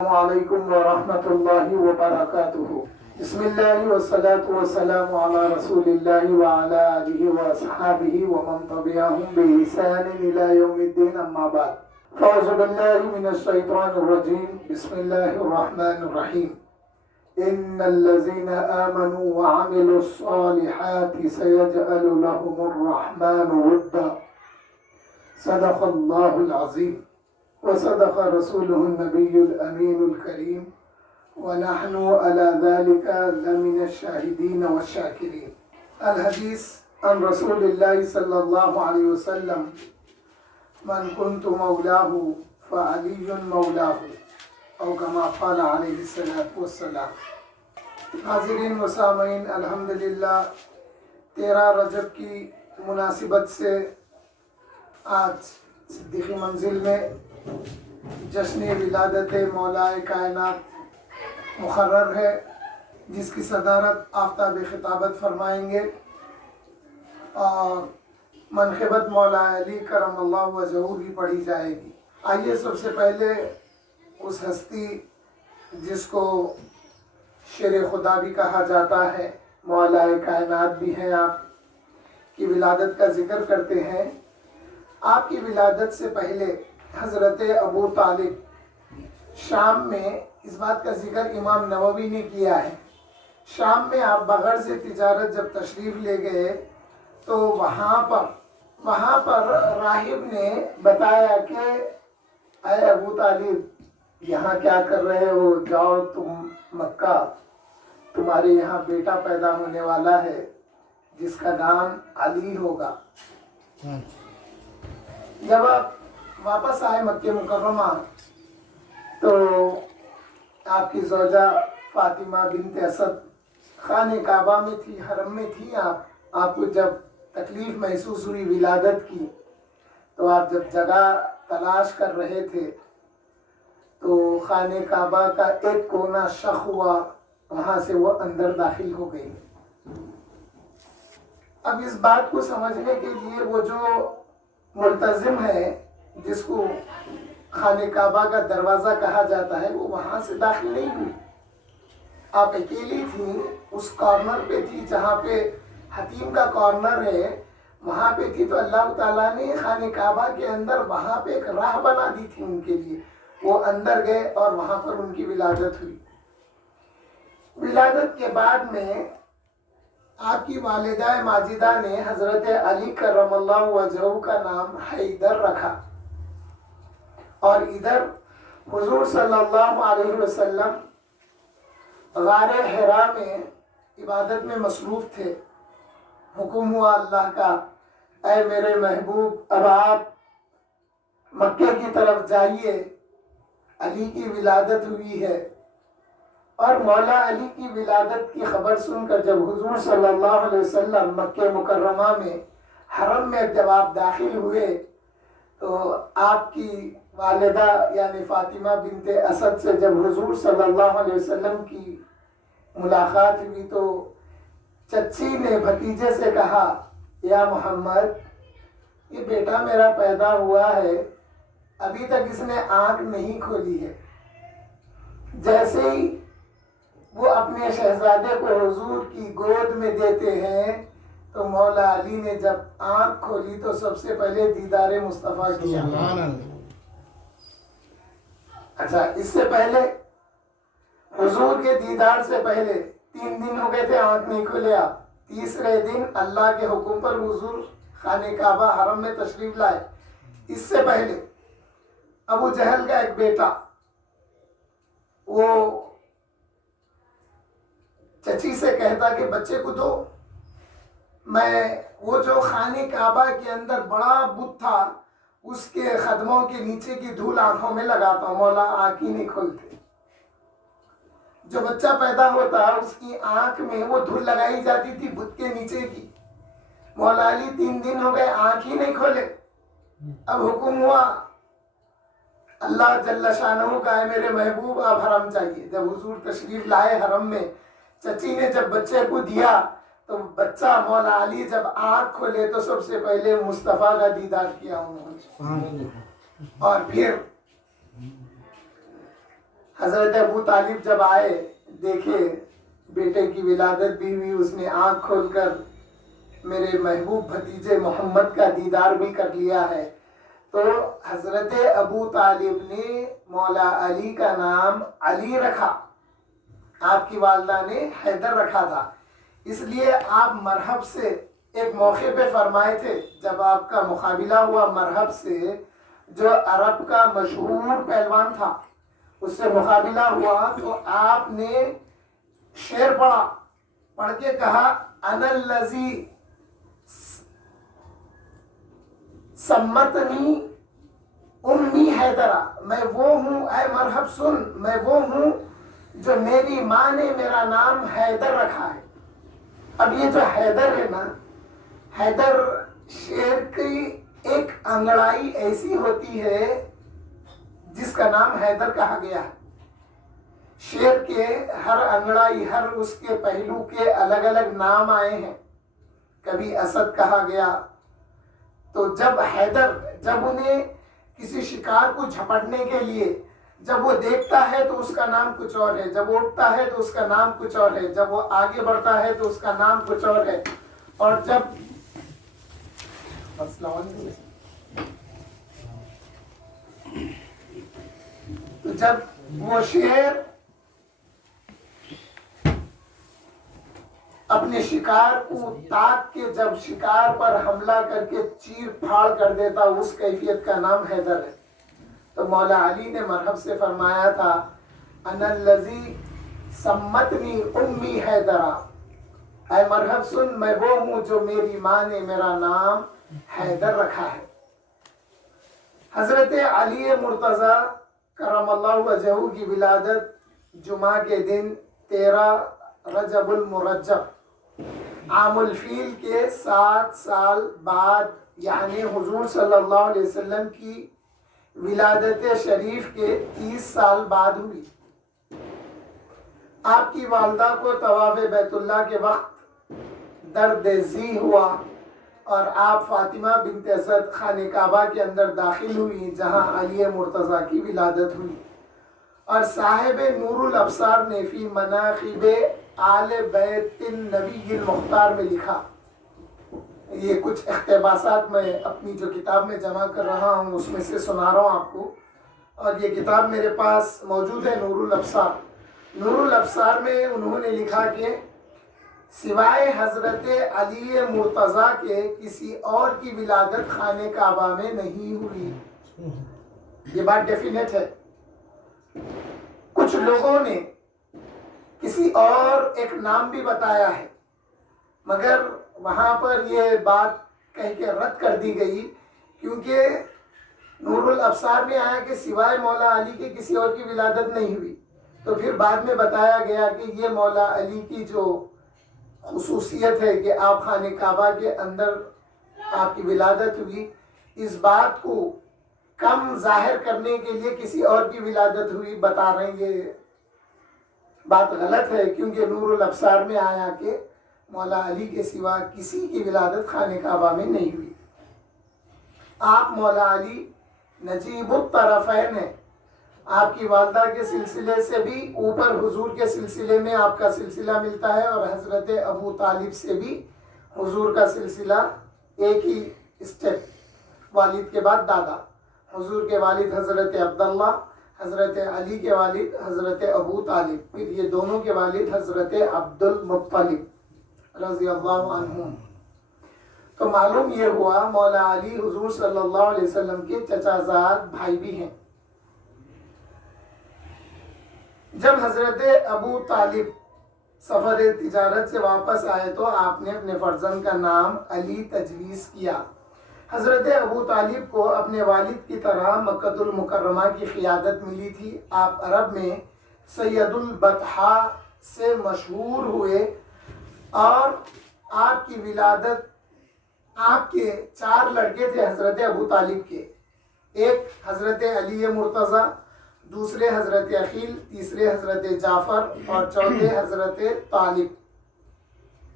السلام علیکم ورحمۃ اللہ وبرکاتہ۔ بسم اللہ والصلاة والسلام علی رسول اللہ وعلی آلہ واصحابہ ومن تبعہم بإحسان الی یوم الدین، اما بعد فاعوذ باللہ من الشیطان الرجیم، بسم اللہ الرحمن الرحیم۔ ان الذین آمنوا وعملوا الصالحات سیجعل لهم الرحمن ودا، صدق اللہ العظیم وصدق رسوله النبي الأمين الكريم ونحن على ذلك لمن الشاهدين والشاكرين۔ الحديث عن رسول الله صلى الله عليه وسلم: من كنت مولاه فعلي مولاه، او كما قال عليه الصلاة والسلام۔ حاضرین و سامعین، الحمدللہ 13 رجب کی مناسبت سے آج صدیقی منزل میں جشن ولادت مولا کائنات مقرر ہے، جس کی صدارت آفتاب خطابت فرمائیں گے، اور منقبت مولا علی کرم اللہ وجہہ بھی پڑھی جائے گی۔ آئیے سب سے پہلے اس ہستی جس کو شیر خدا بھی کہا جاتا ہے، مولا کائنات بھی ہیں، آپ کی ولادت کا ذکر کرتے ہیں۔ آپ کی ولادت سے پہلے حضرت ابو طالب شام میں، اس بات کا ذکر امام نووی نے کیا ہے، شام میں آپ بغرض تجارت جب تشریف لے گئے تو وہاں پر راہب نے بتایا کہ اے ابو طالب، یہاں کیا کر رہے ہو؟ جاؤ تم مکہ، تمہارے یہاں بیٹا پیدا ہونے والا ہے جس کا نام علی ہوگا۔ جب آپ واپس آئے مکہ مکرمہ تو آپ کی زوجہ فاطمہ بنت اسد خانہ کعبہ میں تھی، حرم میں تھی۔ آپ کو جب تکلیف محسوس ہوئی ولادت کی تو آپ جب جگہ تلاش کر رہے تھے تو خانہ کعبہ کا ایک کونا شق ہوا، وہاں سے وہ اندر داخل ہو گئی۔ اب اس بات کو سمجھنے کے لیے وہ جو ملتزم ہے، جس کو خانہ کعبہ کا دروازہ کہا جاتا ہے، وہ وہاں سے داخل نہیں ہوئی۔ آپ اکیلی تھیں، اس کارنر پہ تھی جہاں پہ حتیم کا کارنر ہے، وہاں پہ تھی۔ تو اللہ تعالیٰ نے خانہ کعبہ کے اندر وہاں پہ ایک راہ بنا دی تھی ان کے لیے، وہ اندر گئے اور وہاں پر ان کی ولادت ہوئی۔ ولادت کے بعد میں آپ کی والدہ ماجدہ نے حضرت علی کرم اللہ وجہہ کا نام حیدر رکھا، اور ادھر حضور صلی اللہ علیہ وسلم غار حرا میں عبادت میں مصروف تھے۔ حکم ہوا اللہ کا، اے میرے محبوب، اب آپ مکے کی طرف جائیے، علی کی ولادت ہوئی ہے۔ اور مولا علی کی ولادت کی خبر سن کر جب حضور صلی اللہ علیہ وسلم مکہ مکرمہ میں حرم میں جب آپ داخل ہوئے تو آپ کی والدہ یعنی فاطمہ بنت اسد سے جب حضور صلی اللہ علیہ وسلم کی ملاقات ہوئی تو چچی نے بھتیجے سے کہا، یا محمد، یہ بیٹا میرا پیدا ہوا ہے، ابھی تک اس نے آنکھ نہیں کھولی ہے۔ جیسے ہی وہ اپنے شہزادے کو حضور کی گود میں دیتے ہیں تو مولا علی نے جب آنکھ کھولی تو سب سے پہلے دیدار مصطفیٰ کیا۔ اچھا، اس سے پہلے حضور کے دیدار سے پہلے 3 دن ہو گئے تھے آنکھ نہیں کھولے آپ۔ تیسرے دن اللہ کے حکم پر حضور خانہ کعبہ حرم میں تشریف لائے۔ اس سے پہلے ابو جہل کا ایک بیٹا، وہ چچی سے کہتا کہ بچے کو دو، میں وہ جو خانہ کعبہ کے اندر بڑا بت تھا اس کے قدموں کے نیچے کی دھول آنکھوں میں لگاتا ہوں۔ مولا آنکھ ہی نہیں کھولتے۔ جو بچہ پیدا ہوتا اس کی آنکھ میں وہ دھول لگائی جاتی تھی بت کے نیچے کی۔ مولا علی 3 دن ہو گئے آنکھ ہی نہیں کھولے۔ اب حکم ہوا اللہ جل شانہ کا، ہے میرے محبوب آپ حرم چاہیے۔ جب حضور تشریف لائے حرم میں، چچی نے جب بچے کو دیا تو بچہ مولا علی جب آنکھ کھولے تو سب سے پہلے مصطفیٰ کا دیدار کیا انہوں نے، اور پھر حضرت ابو طالب جب آئے، دیکھے بیٹے کی ولادت بھی ہوئی، اس نے آنکھ کھول کر میرے محبوب بھتیجے محمد کا دیدار بھی کر لیا ہے، تو حضرت ابو طالب نے مولا علی کا نام علی رکھا، آپ کی والدہ نے حیدر رکھا تھا۔ اس لیے آپ مرحب سے ایک موقع پہ فرمائے تھے، جب آپ کا مقابلہ ہوا مرحب سے، جو عرب کا مشہور پہلوان تھا، اس سے مقابلہ ہوا، تو آپ نے شعر پڑھ کے کہا انا الذی سمتنی امی حیدرہ، میں وہ ہوں، اے مرحب سن، میں وہ ہوں جو میری ماں نے میرا نام حیدر رکھا ہے۔ اب یہ جو حیدر ہے نا، حیدر شیر کی ایک انگڑائی ایسی ہوتی ہے جس کا نام حیدر کہا گیا ہے۔ شیر کے ہر انگڑائی، ہر اس کے پہلو کے الگ الگ نام آئے ہیں۔ کبھی اسد کہا گیا، تو جب حیدر، جب انہیں کسی شکار کو جھپٹنے کے لیے، جب وہ دیکھتا ہے تو اس کا نام کچھ اور ہے، جب وہ اٹھتا ہے تو اس کا نام کچھ اور ہے، جب وہ آگے بڑھتا ہے تو اس کا نام کچھ اور ہے، اور جب وہ شیر اپنے شکار کو تاک کے جب شکار پر حملہ کر کے چیر پھاڑ کر دیتا، اس کیفیت کا نام حیدر ہے۔ تو مولا علی نے مرحب سے فرمایا تھا انا الذی سمتنی امی حیدرہ، اے مرحب سن، میں وہ ہوں جو میری ماں نے میرا نام حیدر رکھا ہے۔ حضرت علی مرتضی کرم اللہ وجہہ کی ولادت جمعہ کے دن 13 رجب المرجب عام الفیل کے 7 سال بعد، یعنی حضور صلی اللہ علیہ وسلم کی ولادت شریف کے 30 سال بعد ہوئی۔ آپ کی والدہ کو طواف بیت اللہ کے وقت درد ذی ہوا، اور آپ فاطمہ بنت اسد خانہ کعبہ کے اندر داخل ہوئی، جہاں علی مرتضیٰ کی ولادت ہوئی۔ اور صاحب نور الابصار نے فی مناقب آل بیت النبی المختار میں لکھا، یہ کچھ اقتباسات میں اپنی جو کتاب میں جمع کر رہا ہوں اس میں سے سنا رہا ہوں آپ کو، اور یہ کتاب میرے پاس موجود ہے، نور الابصار۔ نور الابصار میں انہوں نے لکھا کہ سوائے حضرت علی مرتضیٰ کے کسی اور کی ولادت خانہ کعبہ میں نہیں ہوئی۔ یہ بات ڈیفینیٹ ہے۔ کچھ لوگوں نے کسی اور ایک نام بھی بتایا ہے، مگر وہاں پر یہ بات کہہ کے رد کر دی گئی، کیونکہ نور الابصار میں آیا کہ سوائے مولا علی کے کسی اور کی ولادت نہیں ہوئی۔ تو پھر بعد میں بتایا گیا کہ یہ مولا علی کی جو خصوصیت ہے کہ آپ خانہ کعبہ کے اندر آپ کی ولادت ہوئی، اس بات کو کم ظاہر کرنے کے لیے کسی اور کی ولادت ہوئی بتا رہے ہیں۔ یہ بات غلط ہے، کیونکہ نور الابصار میں آیا کہ مولا علی کے سوا کسی کی ولادت خانہ کعبہ میں نہیں ہوئی۔ آپ مولا علی نجیب الطرفین ہیں، آپ کی والدہ کے سلسلے سے بھی اوپر حضور کے سلسلے میں آپ کا سلسلہ ملتا ہے، اور حضرت ابو طالب سے بھی حضور کا سلسلہ ایک ہی اسٹیپ، والد کے بعد دادا۔ حضور کے والد حضرت عبداللہ، حضرت علی کے والد حضرت ابو طالب، پھر یہ دونوں کے والد حضرت عبد المطلب رضی اللہ عنہم۔ تو معلوم یہ ہوا مولا علی حضور صلی اللہ علیہ وسلم کے چچا زاد بھائی بھی ہیں۔ جب حضرت ابو طالب سفر تجارت سے واپس آئے تو آپ نے اپنے فرزند کا نام علی تجویز کیا۔ حضرت ابو طالب کو اپنے والد کی طرح مکہ المکرمہ کی قیادت ملی تھی۔ آپ عرب میں سید البطحاء سے مشہور ہوئے، اور آپ کی ولادت، آپ کے 4 لڑکے تھے حضرت ابو طالب کے، ایک حضرت علی مرتضیٰ، دوسرے حضرت عقیل، تیسرے حضرت جعفر، اور چوتھے حضرت طالب۔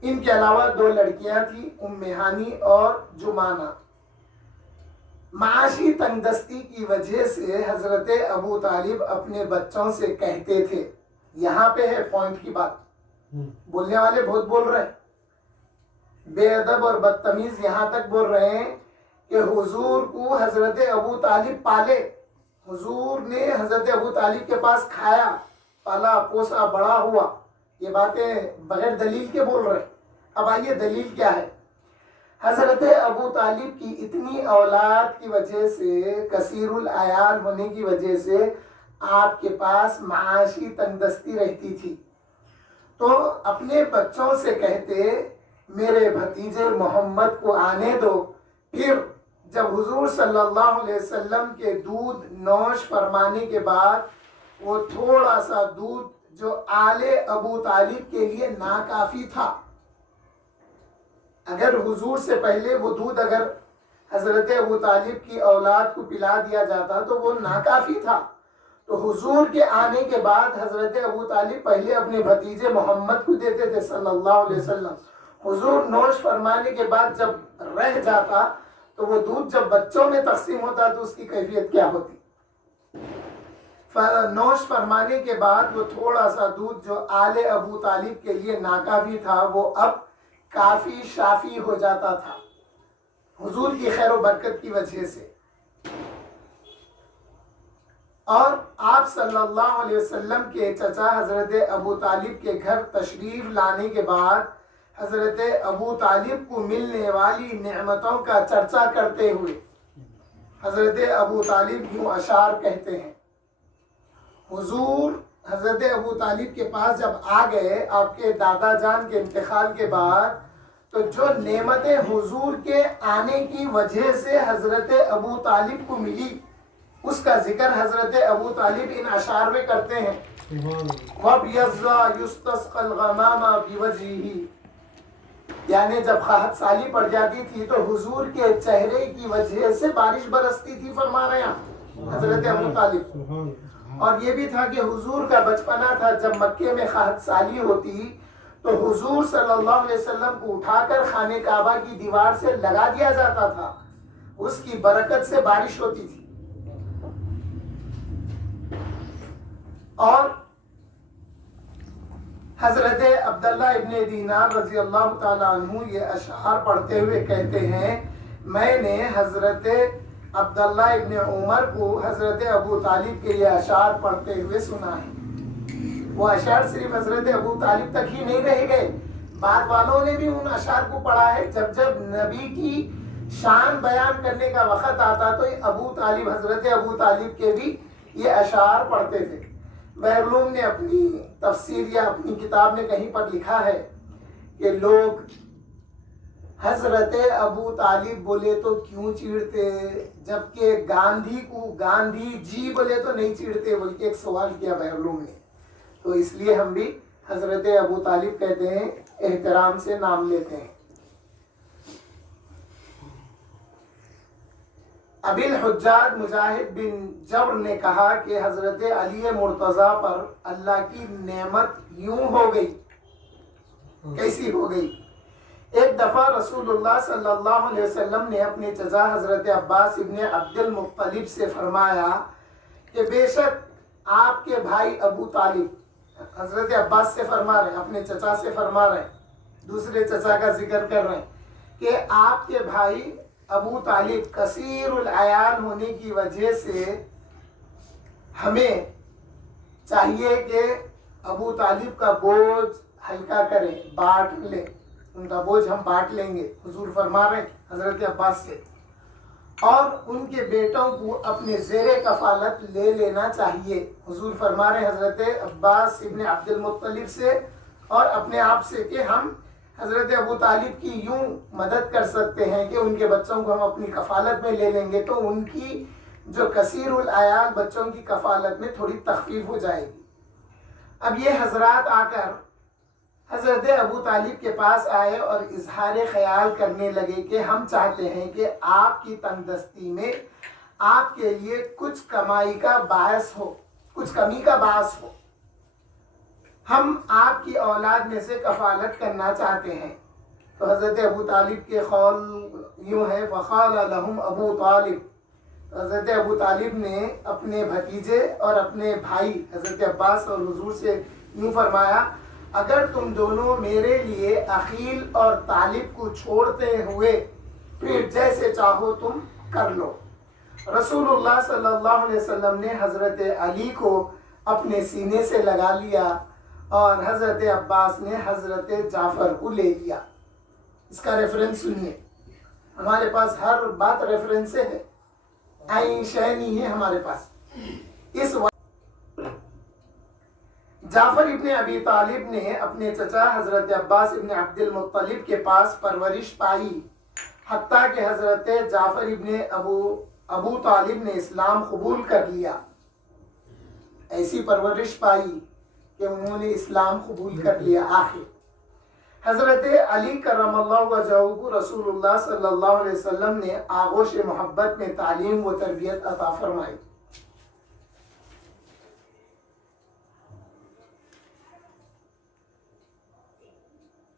ان کے علاوہ 2 لڑکیاں تھیں، ام ہانی اور جمانہ۔ معاشی تنگدستی کی وجہ سے حضرت ابو طالب اپنے بچوں سے کہتے تھے، یہاں پہ ہے پوائنٹ کی بات، بولنے والے بہت بول رہے ہیں، بے ادب اور بدتمیز یہاں تک بول رہے ہیں کہ حضور کو حضرت ابو طالب پالے، حضور نے حضرت ابو طالب کے پاس کھایا، پالا پوسا بڑا ہوا، یہ باتیں بغیر دلیل کے بول رہے ہیں۔ اب آئیے دلیل کیا ہے۔ حضرت ابو طالب کی اتنی اولاد کی وجہ سے، کثیر العیال ہونے کی وجہ سے آپ کے پاس معاشی تنگدستی رہتی تھی، تو اپنے بچوں سے کہتے میرے بھتیجے محمد کو آنے دو، پھر جب حضور صلی اللہ علیہ وسلم کے دودھ نوش فرمانے کے بعد وہ تھوڑا سا دودھ جو آل ابو طالب کے لیے ناکافی تھا، اگر حضور سے پہلے وہ دودھ اگر حضرت ابو طالب کی اولاد کو پلا دیا جاتا تو وہ ناکافی تھا، تو حضور کے آنے کے بعد حضرت ابو طالب پہلے اپنے بھتیجے محمد کو دیتے تھے صلی اللہ علیہ وسلم، حضور نوش فرمانے کے بعد جب رہ جاتا تو وہ دودھ جب بچوں میں تقسیم ہوتا تو اس کی کیفیت کیا ہوتی۔ نوش فرمانے کے بعد وہ تھوڑا سا دودھ جو آل ابو طالب کے لیے ناکافی تھا وہ اب کافی شافی ہو جاتا تھا حضور کی خیر و برکت کی وجہ سے۔ اور آپ صلی اللہ علیہ وسلم کے چچا حضرت ابو طالب کے گھر تشریف لانے کے بعد حضرت ابو طالب کو ملنے والی نعمتوں کا چرچا کرتے ہوئے حضرت ابو طالب یوں اشعار کہتے ہیں۔ حضور حضرت ابو طالب کے پاس جب آ گئے آپ کے دادا جان کے انتقال کے بعد، تو جو نعمتیں حضور کے آنے کی وجہ سے حضرت ابو طالب کو ملی اس کا ذکر حضرت ابو طالب ان اشعار میں کرتے ہیں۔ وَبْيَضَّ يُسْتَسْقَى الْغَمَامَ بِوَجْهِهِ، یعنی جب قحط سالی پڑ جاتی تھی تو حضور کے چہرے کی وجہ سے بارش برستی تھی، فرما رہے ہیں حضرت ابو طالب۔ اور یہ بھی تھا کہ حضور کا بچپنا تھا، جب مکے میں قحط سالی ہوتی تو حضور صلی اللہ علیہ وسلم کو اٹھا کر خانہ کعبہ کی دیوار سے لگا دیا جاتا تھا، اس کی برکت سے بارش ہوتی تھی۔ اور حضرت عبداللہ ابن دینار رضی اللہ تعالیٰ عنہ یہ اشعار پڑھتے ہوئے کہتے ہیں، میں نے حضرت عبداللہ ابن عمر کو حضرت ابو طالب کے یہ اشعار پڑھتے ہوئے سنا ہے۔ وہ اشعار صرف حضرت ابو طالب تک ہی نہیں رہ گئے، بعد والوں نے بھی ان اشعار کو پڑھا ہے۔ جب جب نبی کی شان بیان کرنے کا وقت آتا تو ابو طالب حضرت ابو طالب کے بھی یہ اشعار پڑھتے تھے۔ بہرلوم نے اپنی تفسیر یا اپنی کتاب میں کہیں پر لکھا ہے کہ لوگ حضرت ابو طالب بولے تو کیوں چیڑتے، جبکہ گاندھی کو گاندھی جی بولے تو نہیں چیڑتے، بلکہ ایک سوال کیا بہرلوم نے۔ تو اس لیے ہم بھی حضرت ابو طالب کہتے ہیں، احترام سے نام لیتے ہیں۔ ابی الحجاج مجاہد بن جبر نے کہا کہ حضرت علی مرتضیٰ پر اللہ کی نعمت یوں ہو گئی، کیسی ہو گئی؟ ایک دفعہ رسول اللہ صلی اللہ علیہ وسلم نے اپنے چچا حضرت عباس ابن عبد المطلب سے فرمایا کہ بے شک آپ کے بھائی ابو طالب، حضرت عباس سے فرما رہے ہیں، اپنے چچا سے فرما رہے ہیں، دوسرے چچا کا ذکر کر رہے ہیں کہ آپ کے بھائی ابو طالب کثیر العیال ہونے کی وجہ سے ہمیں چاہیے کہ ابو طالب کا بوجھ ہلکا کریں، بانٹ لیں، ان کا بوجھ ہم بانٹ لیں گے، حضور فرما رہے ہیں حضرت عباس سے، اور ان کے بیٹوں کو اپنے زیر کفالت لے لینا چاہیے، حضور فرما رہے ہیں حضرت عباس ابن عبد المطلب سے اور اپنے آپ سے کہ ہم حضرت ابو طالب کی یوں مدد کر سکتے ہیں کہ ان کے بچوں کو ہم اپنی کفالت میں لے لیں گے تو ان کی جو کثیر العیال بچوں کی کفالت میں تھوڑی تخفیف ہو جائے گی۔ اب یہ حضرات آ کر حضرت ابو طالب کے پاس آئے اور اظہار خیال کرنے لگے کہ ہم چاہتے ہیں کہ آپ کی تنگدستی میں آپ کے لیے کچھ کمائی کا باعث ہو، کچھ کمی کا باعث ہو، ہم آپ کی اولاد میں سے کفالت کرنا چاہتے ہیں۔ تو حضرت ابو طالب کے قول یوں ہے، فقال لهم ابو طالب، حضرت ابو طالب نے اپنے بھتیجے اور اپنے بھائی حضرت عباس اور حضور سے یوں فرمایا، اگر تم دونوں میرے لیے عقیل اور طالب کو چھوڑتے ہوئے پھر جیسے چاہو تم کر لو۔ رسول اللہ صلی اللہ علیہ وسلم نے حضرت علی کو اپنے سینے سے لگا لیا اور حضرت عباس نے حضرت جعفر کو لے لیا۔ اس کا ریفرنس سنیے، ہمارے پاس ہر بات ریفرنس سے ہے، آئین شے نہیں ہے ہمارے پاس۔ اس جعفر ابن ابی طالب نے اپنے چچا حضرت عباس ابن عبد المطلب کے پاس پرورش پائی، حتیٰ کہ حضرت جعفر ابن ابو طالب نے اسلام قبول کر لیا۔ ایسی پرورش پائی کہ انہوں نے اسلام قبول کر لیا۔ آخر حضرت علی کرم اللہ وجہہ کو رسول اللہ صلی اللہ علیہ وسلم نے آغوش محبت میں تعلیم و تربیت عطا فرمائی۔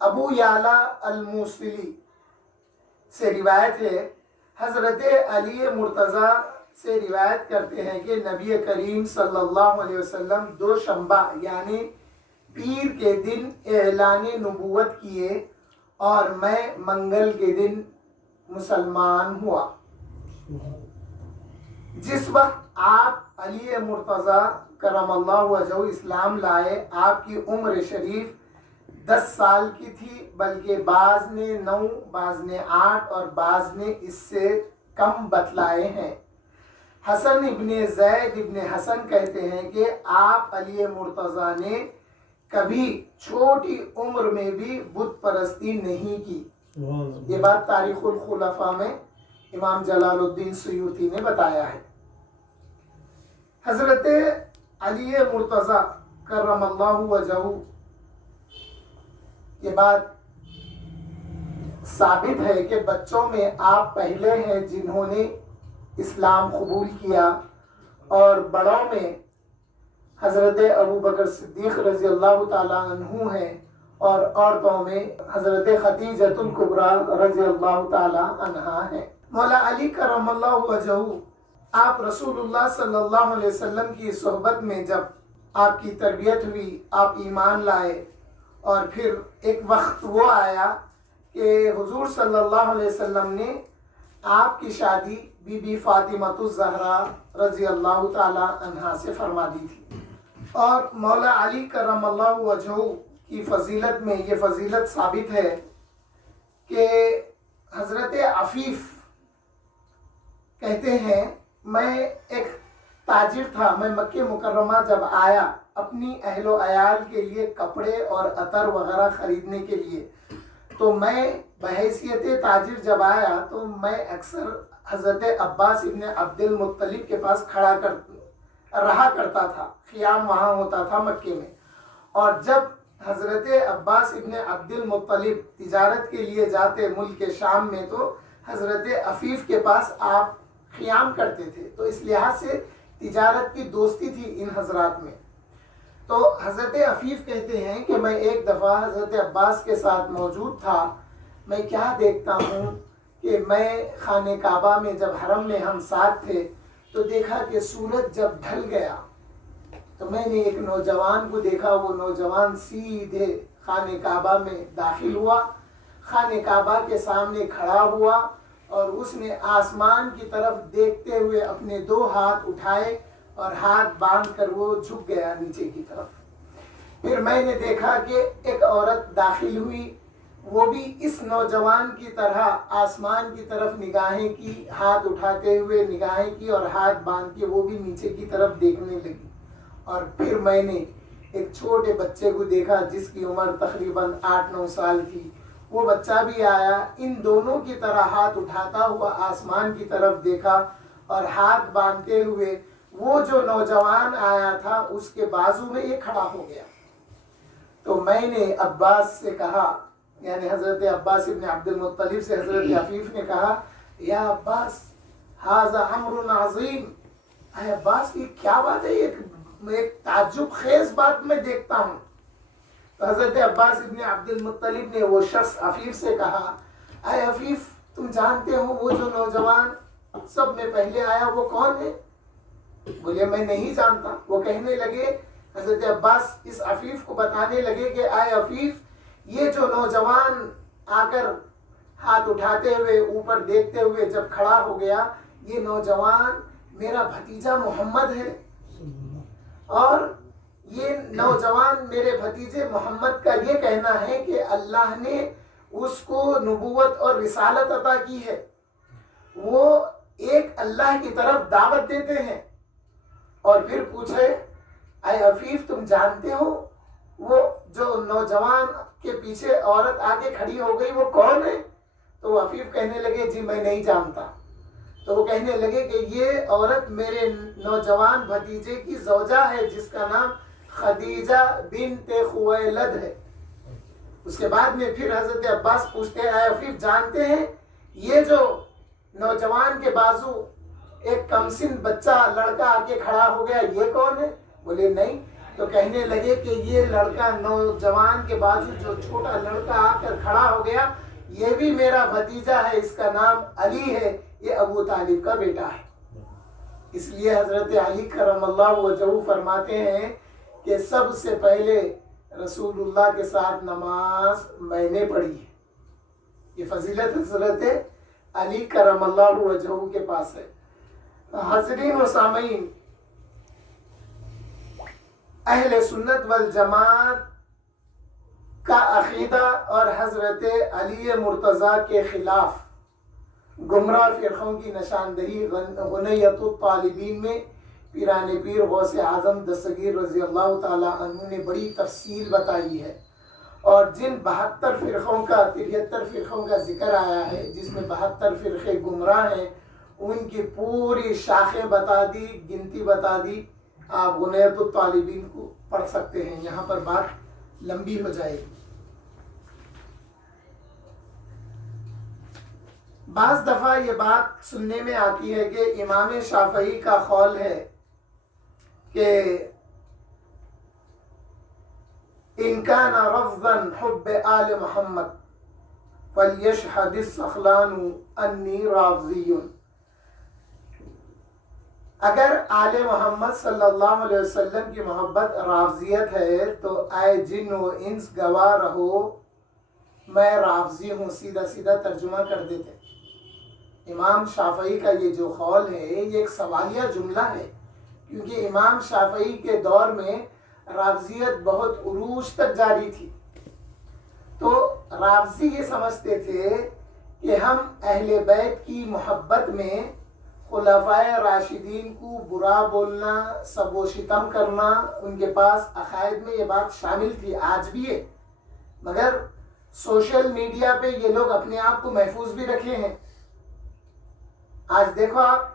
ابو یعلا الموصلی سے روایت ہے، حضرت علی مرتضی سے روایت کرتے ہیں کہ نبی کریم صلی اللہ علیہ وسلم دوشنبہ یعنی پیر کے دن اعلان نبوت کیے اور میں منگل کے دن مسلمان ہوا۔ جس وقت آپ علی مرتضی کرم اللہ وجہہ اسلام لائے، آپ کی عمر شریف 10 سال کی تھی، بلکہ بعض نے 9، بعض نے 8 اور بعض نے اس سے کم بتلائے ہیں۔ حسن ابن زید ابن حسن کہتے ہیں کہ آپ علی مرتضی نے کبھی چھوٹی عمر میں بھی بت پرستی نہیں کی۔ یہ بات تاریخ الخلفاء میں امام جلال الدین سیوطی نے بتایا ہے۔ حضرت علی مرتضی کرم اللہ وجہہ یہ بات ثابت ہے کہ بچوں میں آپ پہلے ہیں جنہوں نے اسلام قبول کیا، اور بڑوں میں حضرت ابو بکر صدیق رضی اللہ تعالیٰ عنہ ہیں، اور عورتوں میں حضرت خدیجۃ الکبریٰ رضی اللہ تعالیٰ عنہا ہیں۔ مولا علی کرم اللہ وجہہ آپ رسول اللہ صلی اللہ علیہ وسلم کی صحبت میں جب آپ کی تربیت ہوئی، آپ ایمان لائے، اور پھر ایک وقت وہ آیا کہ حضور صلی اللہ علیہ وسلم نے آپ کی شادی بی بی فاطمہ الزہرا رضی اللہ تعالیٰ عنہا سے فرما دی تھی۔ اور مولا علی کرم اللہ وجہہ کی فضیلت میں یہ فضیلت ثابت ہے کہ حضرت عفیف کہتے ہیں، میں ایک تاجر تھا، میں مکہ مکرمہ جب آیا اپنی اہل و عیال کے لیے کپڑے اور عطر وغیرہ خریدنے کے لیے، تو میں بحیثیت تاجر جب آیا تو میں اکثر حضرت عباس ابن عبد المطلب کے پاس رہا کرتا تھا، قیام وہاں ہوتا تھا مکے میں۔ اور جب حضرت عباس ابن عبد المطلب تجارت کے لیے جاتے ملک شام میں تو حضرت عفیف کے پاس آپ قیام کرتے تھے، تو اس لحاظ سے تجارت کی دوستی تھی ان حضرات میں۔ تو حضرت عفیف کہتے ہیں کہ میں ایک دفعہ حضرت عباس کے ساتھ موجود تھا، میں کیا دیکھتا ہوں کہ میں خانہ کعبہ میں جب حرم میں ہم ساتھ تھے تو دیکھا کہ سورج جب ڈھل گیا تو میں نے ایک نوجوان کو دیکھا، وہ نوجوان سیدھے خانہ کعبہ میں داخل ہوا، خانہ کعبہ کے سامنے کھڑا ہوا اور اس نے آسمان کی طرف دیکھتے ہوئے اپنے 2 ہاتھ اٹھائے اور ہاتھ باندھ کر وہ جھک گیا نیچے کی طرف۔ پھر میں نے دیکھا کہ ایک عورت داخل ہوئی، وہ بھی اس نوجوان کی طرح آسمان کی طرف نگاہیں کی، ہاتھ اٹھاتے ہوئے نگاہیں کی اور ہاتھ باندھ کے وہ بھی نیچے کی طرف دیکھنے لگی۔ اور پھر میں نے ایک چھوٹے بچے کو دیکھا جس کی عمر تقریباً 8-9 سال تھی، وہ بچہ بھی آیا، ان دونوں کی طرح ہاتھ اٹھاتا ہوا آسمان کی طرف دیکھا اور ہاتھ باندھتے ہوئے وہ جو نوجوان آیا تھا اس کے بازو میں یہ کھڑا ہو گیا۔ تو میں نے عباس سے کہا، یعنی حضرت عباس ابن عبد المطلب سے حضرت عفیف نے کہا، یا عباس ھذا امر عظیم، اے عباس یہ کیا بات ہے، ایک تعجب خیز بات میں دیکھتا ہوں۔ تو حضرت عباس ابن عبد المطلب نے وہ شخص عفیف سے کہا، اے عفیف تم جانتے ہو وہ جو نوجوان سب میں پہلے آیا وہ کون ہے؟ بولے میں نہیں جانتا۔ وہ کہنے لگے، حضرت عباس اس عفیف کو بتانے لگے کہ آئے عفیف، یہ جو نوجوان آ کر ہاتھ اٹھاتے ہوئے اوپر دیکھتے ہوئے جب کھڑا ہو گیا، یہ نوجوان میرا بھتیجا محمد ہے، اور یہ نوجوان میرے بھتیجے محمد کا یہ کہنا ہے کہ اللہ نے اس کو نبوت اور رسالت عطا کی ہے، وہ ایک اللہ کی طرف دعوت دیتے ہیں۔ اور پھر پوچھے، اے عفیف تم جانتے ہو وہ جو نوجوان کے پیچھے عورت آگے کھڑی ہو گئی وہ کون ہے؟ تو وہ عفیف کہنے لگے جی میں نہیں جانتا۔ تو وہ کہنے لگے کہ یہ عورت میرے نوجوان بھتیجے کی زوجہ ہے جس کا نام خدیجہ بنت خویلد ہے۔ اس کے بعد میں پھر حضرت عباس پوچھتے ہیں، اے عفیف جانتے ہیں یہ جو نوجوان کے بازو ایک کمسن بچہ لڑکا آ کے کھڑا ہو گیا یہ کون ہے؟ بولے نہیں۔ تو کہنے لگے کہ یہ لڑکا نوجوان کے بازو جو چھوٹا لڑکا آ کر کھڑا ہو گیا یہ بھی میرا بھتیجا ہے، اس کا نام علی ہے، یہ ابو طالب کا بیٹا ہے۔ اس لیے حضرت علی کرم اللہ وجہہ فرماتے ہیں کہ سب سے پہلے رسول اللہ کے ساتھ نماز میں نے پڑھی ہے۔ یہ فضیلت حضرت علی کرم اللہ وجہہ کے پاس ہے۔ حاضرین و سامعین، اہل سنت والجماعت کا عقیدہ اور حضرت علی مرتضیٰ کے خلاف گمراہ فرقوں کی نشاندہی غنیۃ الطالبین میں پیران پیر غوث اعظم دستگیر رضی اللہ تعالی عنہ نے بڑی تفصیل بتائی ہے، اور جن 72 فرقوں کا 73 فرقوں کا ذکر آیا ہے جس میں 72 فرقے گمراہ ہیں، ان کی پوری شاخیں بتا دی، گنتی بتا دی۔ آپ غنیۃ الطالبین کو پڑھ سکتے ہیں، یہاں پر بات لمبی ہو جائے گی۔ بعض دفعہ یہ بات سننے میں آتی ہے کہ امام شافعی کا قول ہے کہ ان کان رفضا حب آل محمد فلیشہد الثقلان انی رافضی۔ اگر آل محمد صلی اللہ علیہ وسلم کی محبت رافضیت ہے تو اے جن و انس گواہ رہو میں رافضی ہوں، سیدھا سیدھا ترجمہ کر دیتے۔ امام شافعی کا یہ جو قول ہے یہ ایک سوالیہ جملہ ہے، کیونکہ امام شافعی کے دور میں رافضیت بہت عروج تک جاری تھی۔ تو رافضی یہ سمجھتے تھے کہ ہم اہل بیت کی محبت میں خلفائے راشدین کو برا بولنا، سب و شتم کرنا، ان کے پاس عقائد میں یہ بات شامل تھی، آج بھی ہے، مگر سوشل میڈیا پہ یہ لوگ اپنے آپ کو محفوظ بھی رکھے ہیں۔ آج دیکھو آپ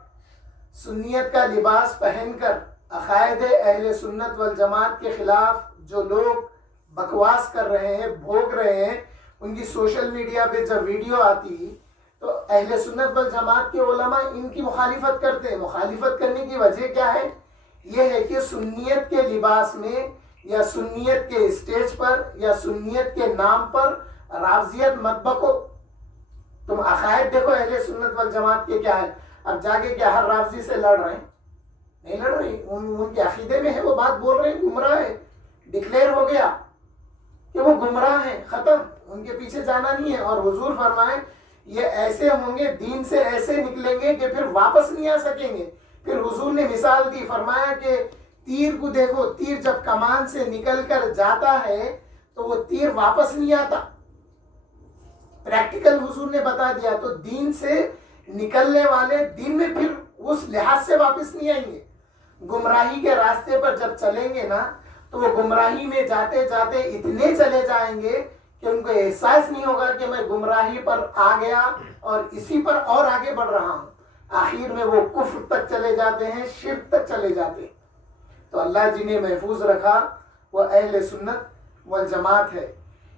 سنیت کا لباس پہن کر عقائد اہل سنت والجماعت کے خلاف جو لوگ بکواس کر رہے ہیں، بھوگ رہے ہیں، ان کی سوشل میڈیا پہ جب ویڈیو آتی تو اہل سنت والجماعت کے علماء ان کی مخالفت کرتے ہیں۔ مخالفت کرنے کی وجہ کیا ہے؟ یہ ہے کہ سنیت کے لباس میں یا سنیت کے اسٹیج پر یا سنیت کے نام پر رافضیت مت بکو۔ تم عقائد دیکھو اہل سنت والجماعت کے کیا ہے، اب جاگے کیا ہر رافضی سے لڑ رہے ہیں؟ نہیں لڑ رہے، ان کے عقیدے میں ہے، وہ بات بول رہے ہیں، گمراہ ہے، ڈکلیئر ہو گیا کہ وہ گمراہ ہیں، ختم، ان کے پیچھے جانا نہیں ہے۔ اور حضور فرمائیں یہ ایسے ہوں گے، دین سے ایسے نکلیں گے کہ پھر واپس نہیں آ سکیں گے۔ پھر حضور نے مثال دی، فرمایا کہ تیر کو دیکھو، تیر جب کمان سے نکل کر جاتا ہے تو وہ تیر واپس نہیں آتا، پریکٹیکل حضور نے بتا دیا۔ تو دین سے نکلنے والے دین میں پھر اس لحاظ سے واپس نہیں آئیں گے۔ گمراہی کے راستے پر جب چلیں گے نا تو وہ گمراہی میں جاتے جاتے اتنے چلے جائیں گے کہ ان کو احساس نہیں ہوگا کہ میں گمراہی پر آ گیا اور اسی پر اور آگے بڑھ رہا ہوں۔ آخر میں وہ کفر تک چلے جاتے ہیں، شرک تک چلے جاتے ہیں۔ تو اللہ جنہیں محفوظ رکھا وہ اہل سنت والجماعت ہے۔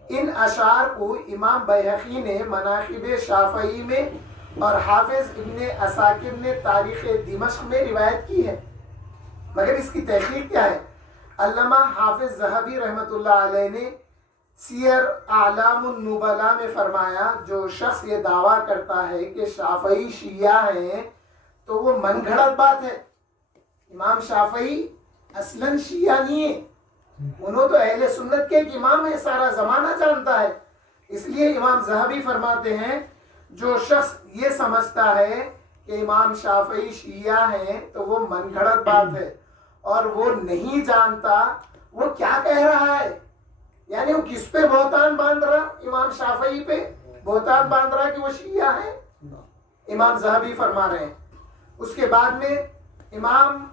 ان اشعار کو امام بیہقی نے مناقب شافعی میں اور حافظ ابن عساکر نے تاریخ دمشق میں روایت کی ہے، مگر اس کی تحقیق کیا ہے؟ علامہ حافظ ذہبی رحمۃ اللہ علیہ نے سیر اعلام النبلاء میں فرمایا جو شخص یہ دعویٰ کرتا ہے کہ شافعی شیعہ ہیں تو وہ من گھڑت بات ہے. امام شافعی اصلاً شیعہ نہیں ہے، انہوں تو اہل سنت کے ایک امام ہے، سارا زمانہ جانتا ہے. اس لیے امام ذہبی فرماتے ہیں جو شخص یہ سمجھتا ہے کہ امام شافعی شیعہ ہیں تو وہ من گھڑت بات ہے، اور وہ نہیں جانتا وہ کیا کہہ رہا ہے. یعنی وہ کس پہ بہتان باندھ رہا؟ امام شافعی پہ بہتان باندھ رہا کہ وہ شیعہ ہیں. امام ذہبی فرما رہے ہیں. اس کے بعد میں امام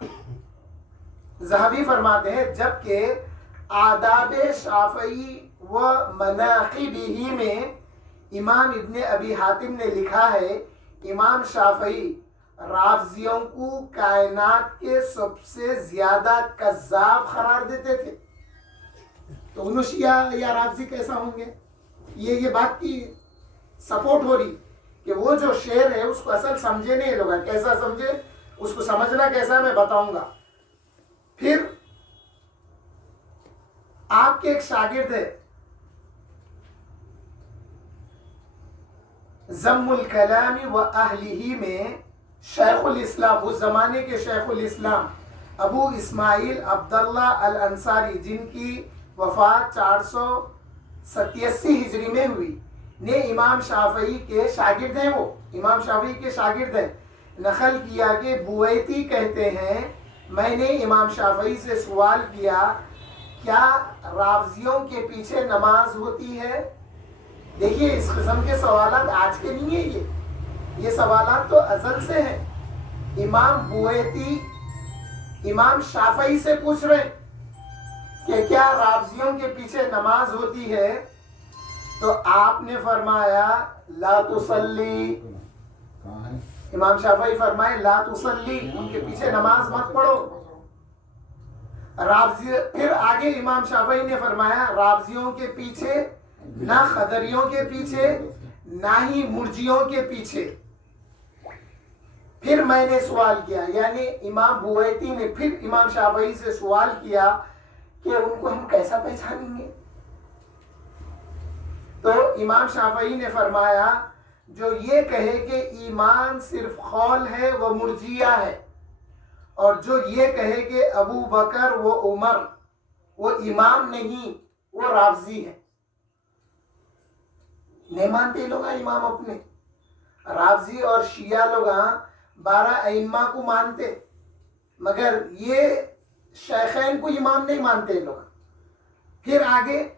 ذہبی فرماتے ہیں جبکہ آداب شافعی و مناقبہ میں امام ابن ابی حاتم نے لکھا ہے امام شافعی رافضیوں کو کائنات کے سب سے زیادہ کذاب قرار دیتے تھے. تو انہوں شیعہ یا رافضی کیسا ہوں گے؟ یہ بات کی سپورٹ ہو رہی کہ وہ جو شعر ہے اس کو اصل سمجھے نہیں لوگ. کیسا سمجھے؟ اس کو سمجھنا کیسا میں بتاؤں گا. پھر آپ کے ایک شاگرد ہے ذم الکلام و اہلہ میں شیخ الاسلام، اس زمانے کے شیخ الاسلام ابو اسماعیل عبداللہ الانصاری جن کی وفات 487 ہجری میں ہوئی، نے امام شافعی کے شاگرد ہیں، وہ امام شافعی کے شاگرد ہیں، نقل کیا کہ بویتی کہتے ہیں میں نے امام شافعی سے سوال کیا کیا رافضیوں کے پیچھے نماز ہوتی ہے؟ دیکھیے اس قسم کے سوالات آج کے نہیں ہیں، یہ سوالات تو ازل سے ہیں. امام بویتی امام شافعی سے پوچھ رہے ہیں کہ کیا رافضیوں کے پیچھے نماز ہوتی ہے؟ تو آپ نے فرمایا لا تصلی. امام شافعی فرمائے لا تصلی، ان کے پیچھے نماز مت پڑھو. پھر آگے امام شافعی نے فرمایا رافضیوں کے پیچھے نہ خدریوں کے پیچھے نہ ہی مرجیوں کے پیچھے. پھر میں نے سوال کیا، یعنی امام بویتی نے پھر امام شافعی سے سوال کیا کہ ان کو ہم کیسا پہچانیں گے؟ تو امام شافعی نے فرمایا جو یہ کہے کہ ایمان صرف قول ہے وہ مرجیہ ہے، اور جو یہ کہے کہ ابو بکر و عمر وہ امام نہیں وہ رافضی ہے. نہیں مانتے لوگ امام اپنے. رافضی اور شیعہ لوگ 12 ائمہ کو مانتے مگر یہ شیخین کو امام نہیں مانتے لوگ. پھر آگے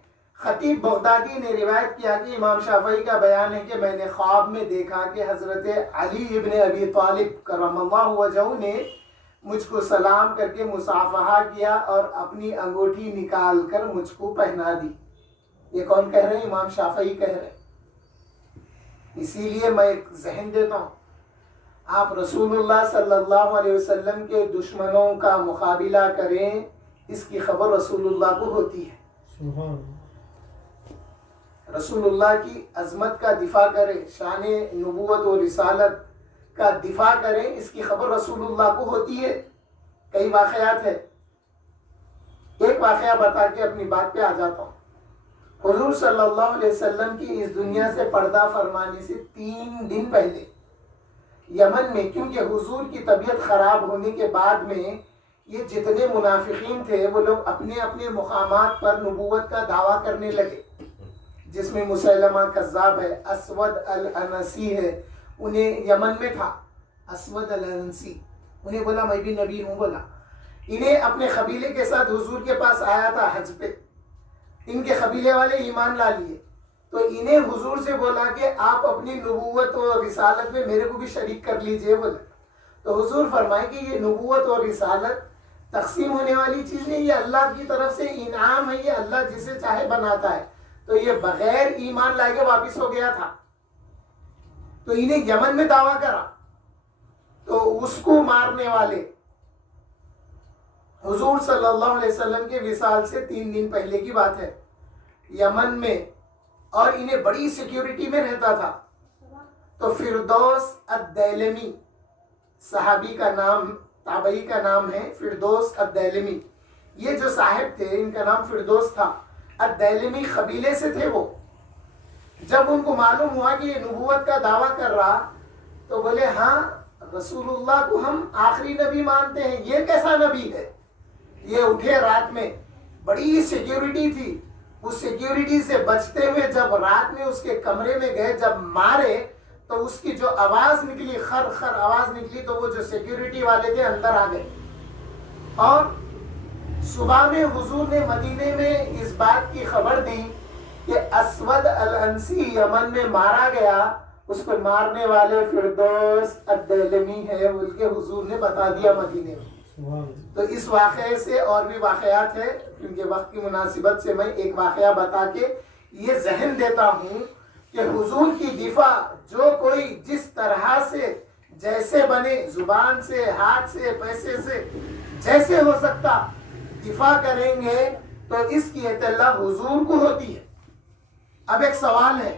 خطیب بغدادی نے روایت کیا کہ امام شافعی کا بیان ہے کہ میں نے خواب میں دیکھا کہ حضرت علی ابن ابی طالب کرم اللہ وجہہ نے مجھ کو سلام کر کے مصافحہ کیا اور اپنی انگوٹھی نکال کر مجھ کو پہنا دی. یہ کون کہہ رہے ہیں؟ امام شافعی کہہ رہے ہیں. اسی لیے میں ایک ذہن دیتا ہوں، آپ رسول اللہ صلی اللہ علیہ وسلم کے دشمنوں کا مقابلہ کریں، اس کی خبر رسول اللہ کو ہوتی ہے. رسول اللہ کی عظمت کا دفاع کریں، شان نبوت و رسالت کا دفاع کریں، اس کی خبر رسول اللہ کو ہوتی ہے. کئی واقعات ہے، ایک واقعہ بتا کے اپنی بات پہ آ جاتا ہوں. حضور صلی اللہ علیہ وسلم کی اس دنیا سے پردہ فرمانے سے 3 دن پہلے یمن میں، کیونکہ حضور کی طبیعت خراب ہونے کے بعد میں یہ جتنے منافقین تھے وہ لوگ اپنے اپنے مقامات پر نبوت کا دعویٰ کرنے لگے، جس میں مسیلمہ کذاب ہے، اسود العنسی ہے، انہیں یمن میں تھا اسود العنسی، انہیں بولا میں بھی نبی ہوں. بولا انہیں اپنے قبیلے کے ساتھ حضور کے پاس آیا تھا حج پہ، ان کے قبیلے والے ایمان لا لیے تو انہیں حضور سے بولا کہ آپ اپنی نبوت و رسالت میں میرے کو بھی شریک کر لیجئے. بولا تو حضور فرمائے کہ یہ نبوت اور رسالت تقسیم ہونے والی چیز نہیں، یہ اللہ کی طرف سے انعام ہے، یہ اللہ جسے چاہے بناتا ہے. تو یہ بغیر ایمان لائے کے واپس ہو گیا تھا، تو انہیں یمن میں دعویٰ کرا تو اس کو مارنے والے حضور صلی اللہ علیہ وسلم کے وصال سے 3 دن پہلے کی بات ہے، یمن میں، اور انہیں بڑی سیکیورٹی میں رہتا تھا. تو فردوس الدیلمی صحابی کا نام، تابعی کا نام ہے فردوس الدیلمی. یہ جو صاحب تھے ان کا نام فردوس تھا، الدیلمی قبیلے سے تھے. وہ جب ان کو معلوم ہوا کہ یہ نبوت کا دعویٰ کر رہا تو بولے ہاں رسول اللہ کو ہم آخری نبی مانتے ہیں، یہ کیسا نبی ہے؟ یہ اٹھے رات میں، بڑی سیکیورٹی تھی، اس سیکیورٹی سے بچتے ہوئے جب رات میں اس کے کمرے میں گئے، جب مارے تو اس کی جو آواز نکلی، خر خر آواز نکلی، تو وہ جو سیکیورٹی والے تھے اندر آ گئے. اور صبح میں حضور نے مدینے میں اس بات کی خبر دی کہ اسود الانسی یمن میں مارا گیا، اس کو مارنے والے فردوس الدیلمی ہے، بول کے حضور نے بتا دیا مدینے میں. تو اس واقعے سے اور بھی واقعات ہیں، کیونکہ وقت کی مناسبت سے میں ایک واقعہ بتا کے یہ ذہن دیتا ہوں کہ حضور کی دفاع جو کوئی جس طرح سے جیسے بنے، زبان سے، ہاتھ سے، پیسے سے، جیسے ہو سکتا دفاع کریں گے تو اس کی اطلاع حضور کو ہوتی ہے. اب ایک سوال ہے،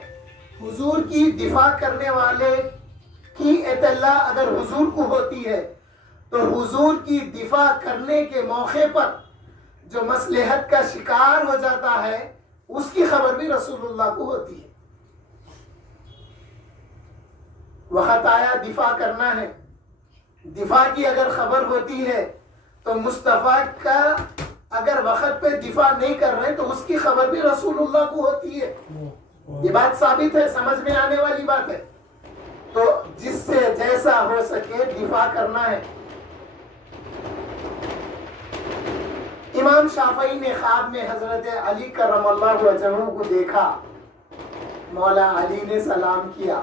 حضور کی دفاع کرنے والے کی اطلاع اگر حضور کو ہوتی ہے تو حضور کی دفاع کرنے کے موقع پر جو مصلحت کا شکار ہو جاتا ہے اس کی خبر بھی رسول اللہ کو ہوتی ہے. وقت آیا دفاع کرنا ہے، دفاع کی اگر خبر ہوتی ہے تو مصطفیٰ کا اگر وقت پہ دفاع نہیں کر رہے تو اس کی خبر بھی رسول اللہ کو ہوتی ہے. یہ بات ثابت ہے، سمجھ میں آنے والی بات ہے. تو جس سے جیسا ہو سکے دفاع کرنا ہے. امام شافعی نے خواب میں حضرت علی کرم اللہ وجہہ کو دیکھا، مولا علی نے سلام کیا.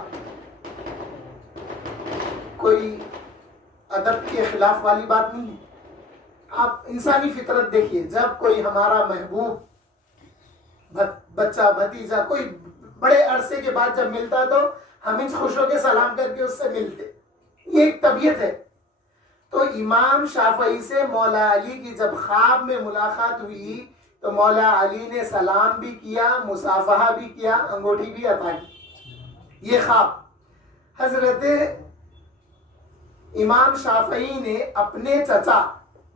کوئی ادب کے خلاف والی بات نہیں ہے. آپ انسانی فطرت دیکھیے، جب کوئی ہمارا محبوب بچہ بھتیجا کوئی بڑے عرصے کے بعد جب ملتا تو ہم خوش ہو کے سلام کر کے اس سے ملتے، یہ ایک طبیعت ہے. تو امام شافعی سے مولا علی کی جب خواب میں ملاقات ہوئی تو مولا علی نے سلام بھی کیا، مصافحہ بھی کیا، انگوٹھی بھی عطا کی. یہ خواب حضرت امام شافعی نے اپنے چچا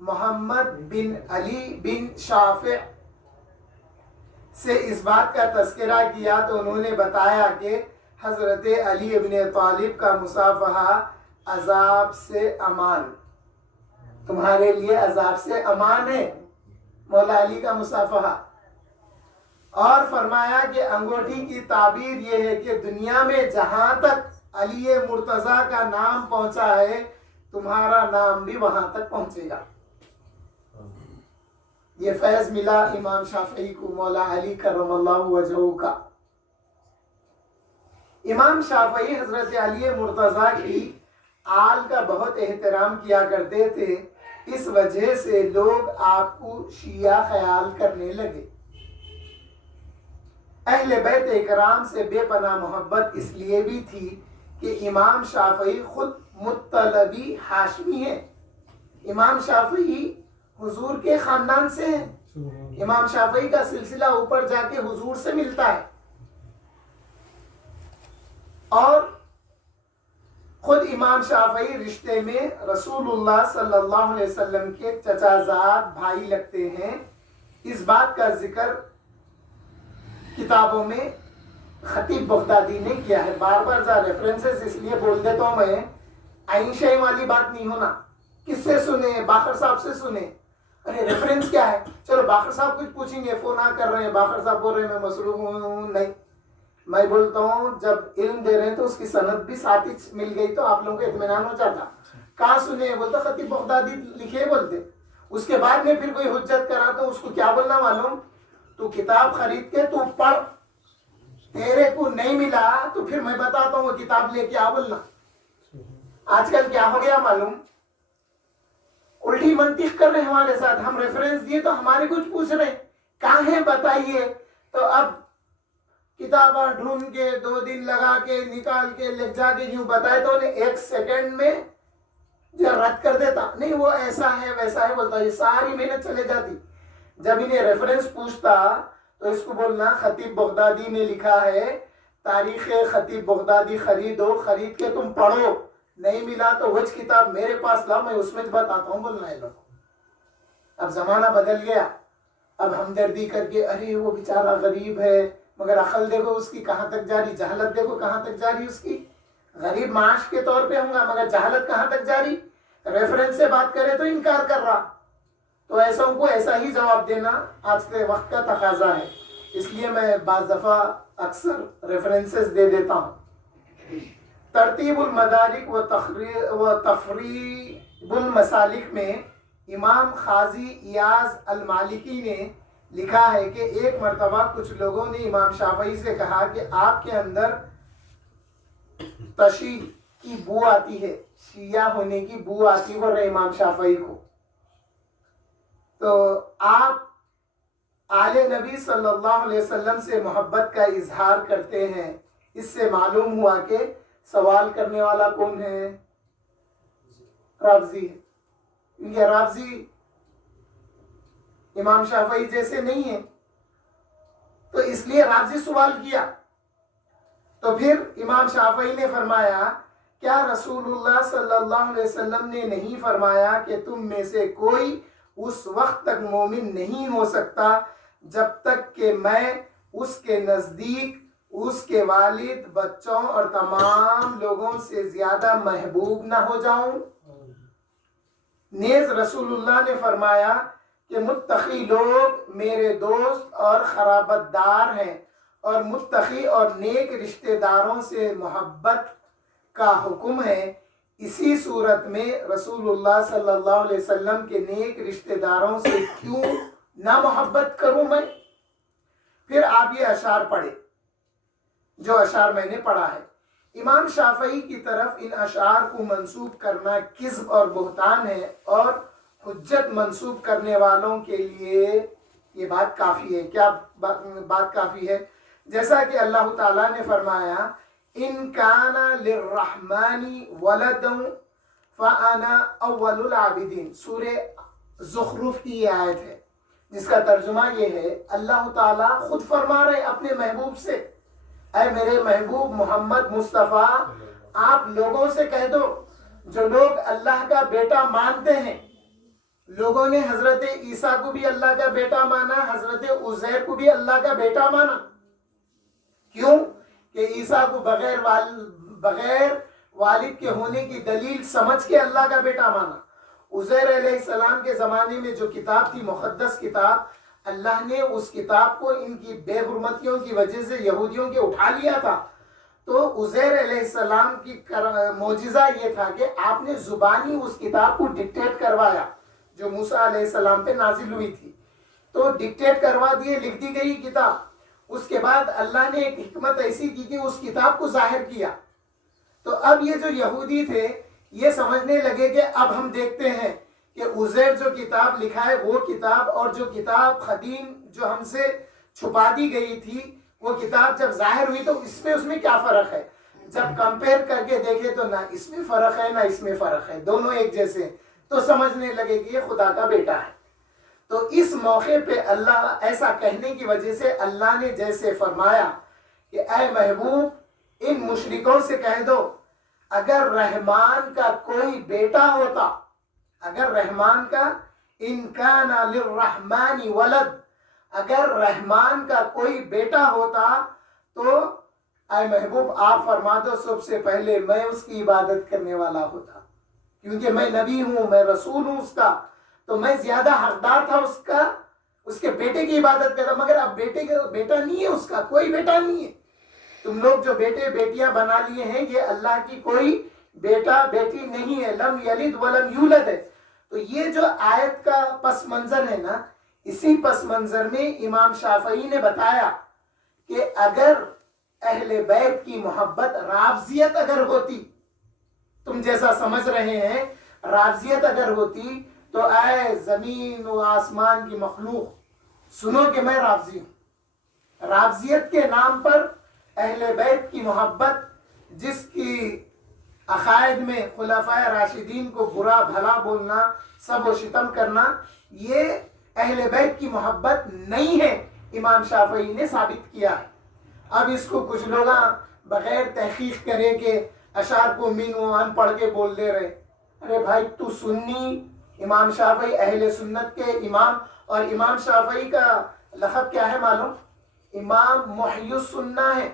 محمد بن علی بن شافع سے اس بات کا تذکرہ کیا تو انہوں نے بتایا کہ حضرت علی ابن طالب کا مصافحہ عذاب سے امان، تمہارے لیے عذاب سے امان ہے مولا علی کا مصافحہ. اور فرمایا کہ انگوٹھی کی تعبیر یہ ہے کہ دنیا میں جہاں تک علی مرتضیٰ کا نام پہنچا ہے تمہارا نام بھی وہاں تک پہنچے گا. یہ فیض ملا امام شافعی کو مولا علی کرم اللہ وجہہ کا. امام شافعی حضرت علی مرتضیٰ کی آل کا بہت احترام کیا کرتے تھے، اس وجہ سے لوگ آپ کو شیعہ خیال کرنے لگے. اہل بیت اکرام سے بے پناہ محبت اس لیے بھی تھی کہ امام شافعی خود مطلبی ہاشمی ہیں. امام شافعی حضور کے خاندان سے ہیں. امام شافعی کا سلسلہ اوپر جا کے حضور سے ملتا ہے. اور خود امام شافعی رشتے میں رسول اللہ صلی اللہ علیہ وسلم کے چچا زاد بھائی لگتے ہیں. اس بات کا ذکر کتابوں میں خطیب بغدادی نے کیا ہے. بار بار ریفرنسز اس لیے بول دیتا ہوں میں، عین شئی والی بات نہیں ہونا. کس سے سنے؟ باقر صاحب سے سنے. ارے ریفرنس کیا ہے؟ چلو باقر صاحب کچھ پوچھیں گے، فون کر رہے ہیں، باقر صاحب بول رہے ہیں میں مصروف ہوں. نہیں، میں بولتا ہوں جب علم دے رہے ہیں تو اس کی سند بھی ساتھ ہی مل گئی تو آپ لوگوں کو اطمینان ہو جاتا. کہاں سنے؟ بولتا خطیب بغدادی لکھے بولتے. اس کے بعد میں پھر کوئی حجت کرا تو اس کو کیا بولنا معلوم؟ تو کتاب خرید کے تو پڑھ، تیرے کو نہیں ملا تو پھر میں بتاتا ہوں وہ کتاب لے کے آ بولنا. آج کل کیا ہو گیا معلوم؟ الٹی منطق کر رہے ہیں ہمارے ساتھ. ہم ریفرنس دیے تو ہمارے کچھ پوچھ رہے ہیں کہاں ہے بتائیے. تو اب کتاباں ڈھونڈ کے 2 دن لگا کے نکال کے لے جا کے یوں بتائے تو انہیں 1 سیکنڈ میں جو رد کر دیتا. نہیں وہ ایسا ہے ویسا ہے بولتا. یہ ساری محنت چلے جاتی. جب انہیں ریفرنس پوچھتا تو اس کو بولنا خطیب بغدادی نے لکھا ہے، تاریخ خطیب بغدادی خریدو، خرید کے تم پڑھو. نہیں ملا تو وچ کتاب میرے پاس لاؤ، میں اس میں بتاتا ہوں بولنا ہے لوگ. اب زمانہ بدل گیا. اب ہمدردی کر کے ارے وہ بیچارہ غریب ہے، مگر عقل دیکھو اس کی کہاں تک جاری، جہالت دیکھو کہاں تک جاری اس کی. غریب معاش کے طور پہ ہوں گا، مگر جہالت کہاں تک جاری؟ ریفرنس سے بات کرے تو انکار کر رہا. تو ایسوں کو ایسا ہی جواب دینا آج کے وقت کا تقاضا ہے. اس لیے میں بعض دفعہ اکثر ریفرنسز دے دیتا ہوں. ترتیب المدارک و تفریب المسالک میں امام قاضی ایاز المالکی نے لکھا ہے کہ ایک مرتبہ کچھ لوگوں نے امام شافعی سے کہا کہ آپ کے اندر تشیع کی بو آتی ہے، شیعہ ہونے کی بو آتی ہو رہے امام شافعی کو، تو آپ آل نبی صلی اللہ علیہ وسلم سے محبت کا اظہار کرتے ہیں. اس سے معلوم ہوا کہ سوال کرنے والا کون ہے؟ رافضی ہے. کیونکہ رافضی امام شافعی جیسے نہیں ہیں، تو اس لیے رافضی سوال کیا. تو پھر امام شافعی نے فرمایا کیا رسول اللہ صلی اللہ علیہ وسلم نے نہیں فرمایا کہ تم میں سے کوئی اس وقت تک مومن نہیں ہو سکتا جب تک کہ میں اس کے نزدیک اس کے والد، بچوں اور تمام لوگوں سے زیادہ محبوب نہ ہو جاؤں؟ نیز رسول اللہ نے فرمایا کہ متقی لوگ میرے دوست اور قرابت دار ہیں، اور متقی اور نیک رشتہ داروں سے محبت کا حکم ہے. اسی صورت میں رسول اللہ صلی اللہ علیہ وسلم کے نیک رشتہ داروں سے کیوں نہ محبت کروں میں؟ پھر آپ یہ اشعار پڑھیں جو اشعار میں نے پڑھا ہے. امام شافعی کی طرف ان اشعار کو منسوب کرنا کذب اور بہتان ہے، اور حجت منسوب کرنے والوں کے لیے یہ بات کافی ہے. کیا بات کافی ہے؟ جیسا کہ اللہ تعالیٰ نے فرمایا ان کان للرحمن ولد فانا اول العابدین. سورہ زخرف کی یہ آیت ہے جس کا ترجمہ یہ ہے، اللہ تعالیٰ خود فرما رہے اپنے محبوب سے، اے میرے محبوب محمد مصطفیٰ، آپ لوگوں سے کہہ دو جو لوگ اللہ کا بیٹا مانتے ہیں. لوگوں نے حضرت عیسیٰ کو بھی اللہ کا بیٹا مانا، حضرت عزیر کو بھی اللہ کا بیٹا مانا. کیوں کہ عیسیٰ کو بغیر والد کے ہونے کی دلیل سمجھ کے اللہ کا بیٹا مانا. عزیر علیہ السلام کے زمانے میں جو کتاب تھی، مقدس کتاب، اللہ نے اس کتاب کو ان کی بے حرمتیوں کی وجہ سے یہودیوں کے اٹھا لیا تھا. تو عزیر علیہ السلام کی معجزہ یہ تھا کہ آپ نے زبانی اس کتاب کو ڈکٹیٹ کروایا جو موسیٰ علیہ السلام پہ نازل ہوئی تھی. تو ڈکٹیٹ کروا دیے، لکھ دی گئی کتاب. اس کے بعد اللہ نے ایک حکمت ایسی کی کہ اس کتاب کو ظاہر کیا. تو اب یہ جو یہودی تھے یہ سمجھنے لگے کہ اب ہم دیکھتے ہیں کہ عزیر جو کتاب لکھا ہے وہ کتاب اور جو کتاب قدیم جو ہم سے چھپا دی گئی تھی وہ کتاب جب ظاہر ہوئی تو اس میں کیا فرق ہے. جب کمپیئر کر کے دیکھے تو نہ اس میں فرق ہے نہ اس میں فرق ہے، دونوں ایک جیسے ہیں. تو سمجھنے لگے کہ یہ خدا کا بیٹا ہے. تو اس موقع پہ اللہ ایسا کہنے کی وجہ سے اللہ نے جیسے فرمایا کہ اے محبوب ان مشرکوں سے کہہ دو اگر رحمان کا کوئی بیٹا ہوتا، اگر رحمان کا ان کان للرحمن ولد، اگر رحمان کا کوئی بیٹا ہوتا تو اے محبوب آپ فرما دو سب سے پہلے میں اس کی عبادت کرنے والا ہوتا، کیونکہ میں نبی ہوں، میں رسول ہوں اس کا، تو میں زیادہ حقدار تھا اس کے بیٹے کی عبادت کرتا. مگر اب بیٹا نہیں ہے، اس کا کوئی بیٹا نہیں ہے. تم لوگ جو بیٹے بیٹیاں بنا لیے ہیں یہ اللہ کی کوئی بیٹا بیٹی نہیں ہے، لم یلد ولم یولد ہے. تو یہ جو آیت کا پس منظر ہے نا، اسی پس منظر میں امام شافعی نے بتایا کہ اگر اہل بیت کی محبت رافضیت اگر ہوتی، تم جیسا سمجھ رہے ہیں رافضیت اگر ہوتی تو اے زمین و آسمان کی مخلوق سنو کہ میں رافضی ہوں. رافضیت کے نام پر اہل بیت کی محبت، جس کی عقائد میں خلفائے راشدین کو برا بھلا بولنا، سب و شتم کرنا، یہ اہل بیت کی محبت نہیں ہے، امام شافعی نے ثابت کیا ہے. اب اس کو کچھ لوگ بغیر تحقیق کرے کہ اشعار کو مین و ان پڑھ کے بول دے رہے. ارے بھائی تو سنی، امام شافعی اہل سنت کے امام، اور امام شافعی کا لقب کیا ہے معلوم؟ امام محی السنہ ہے.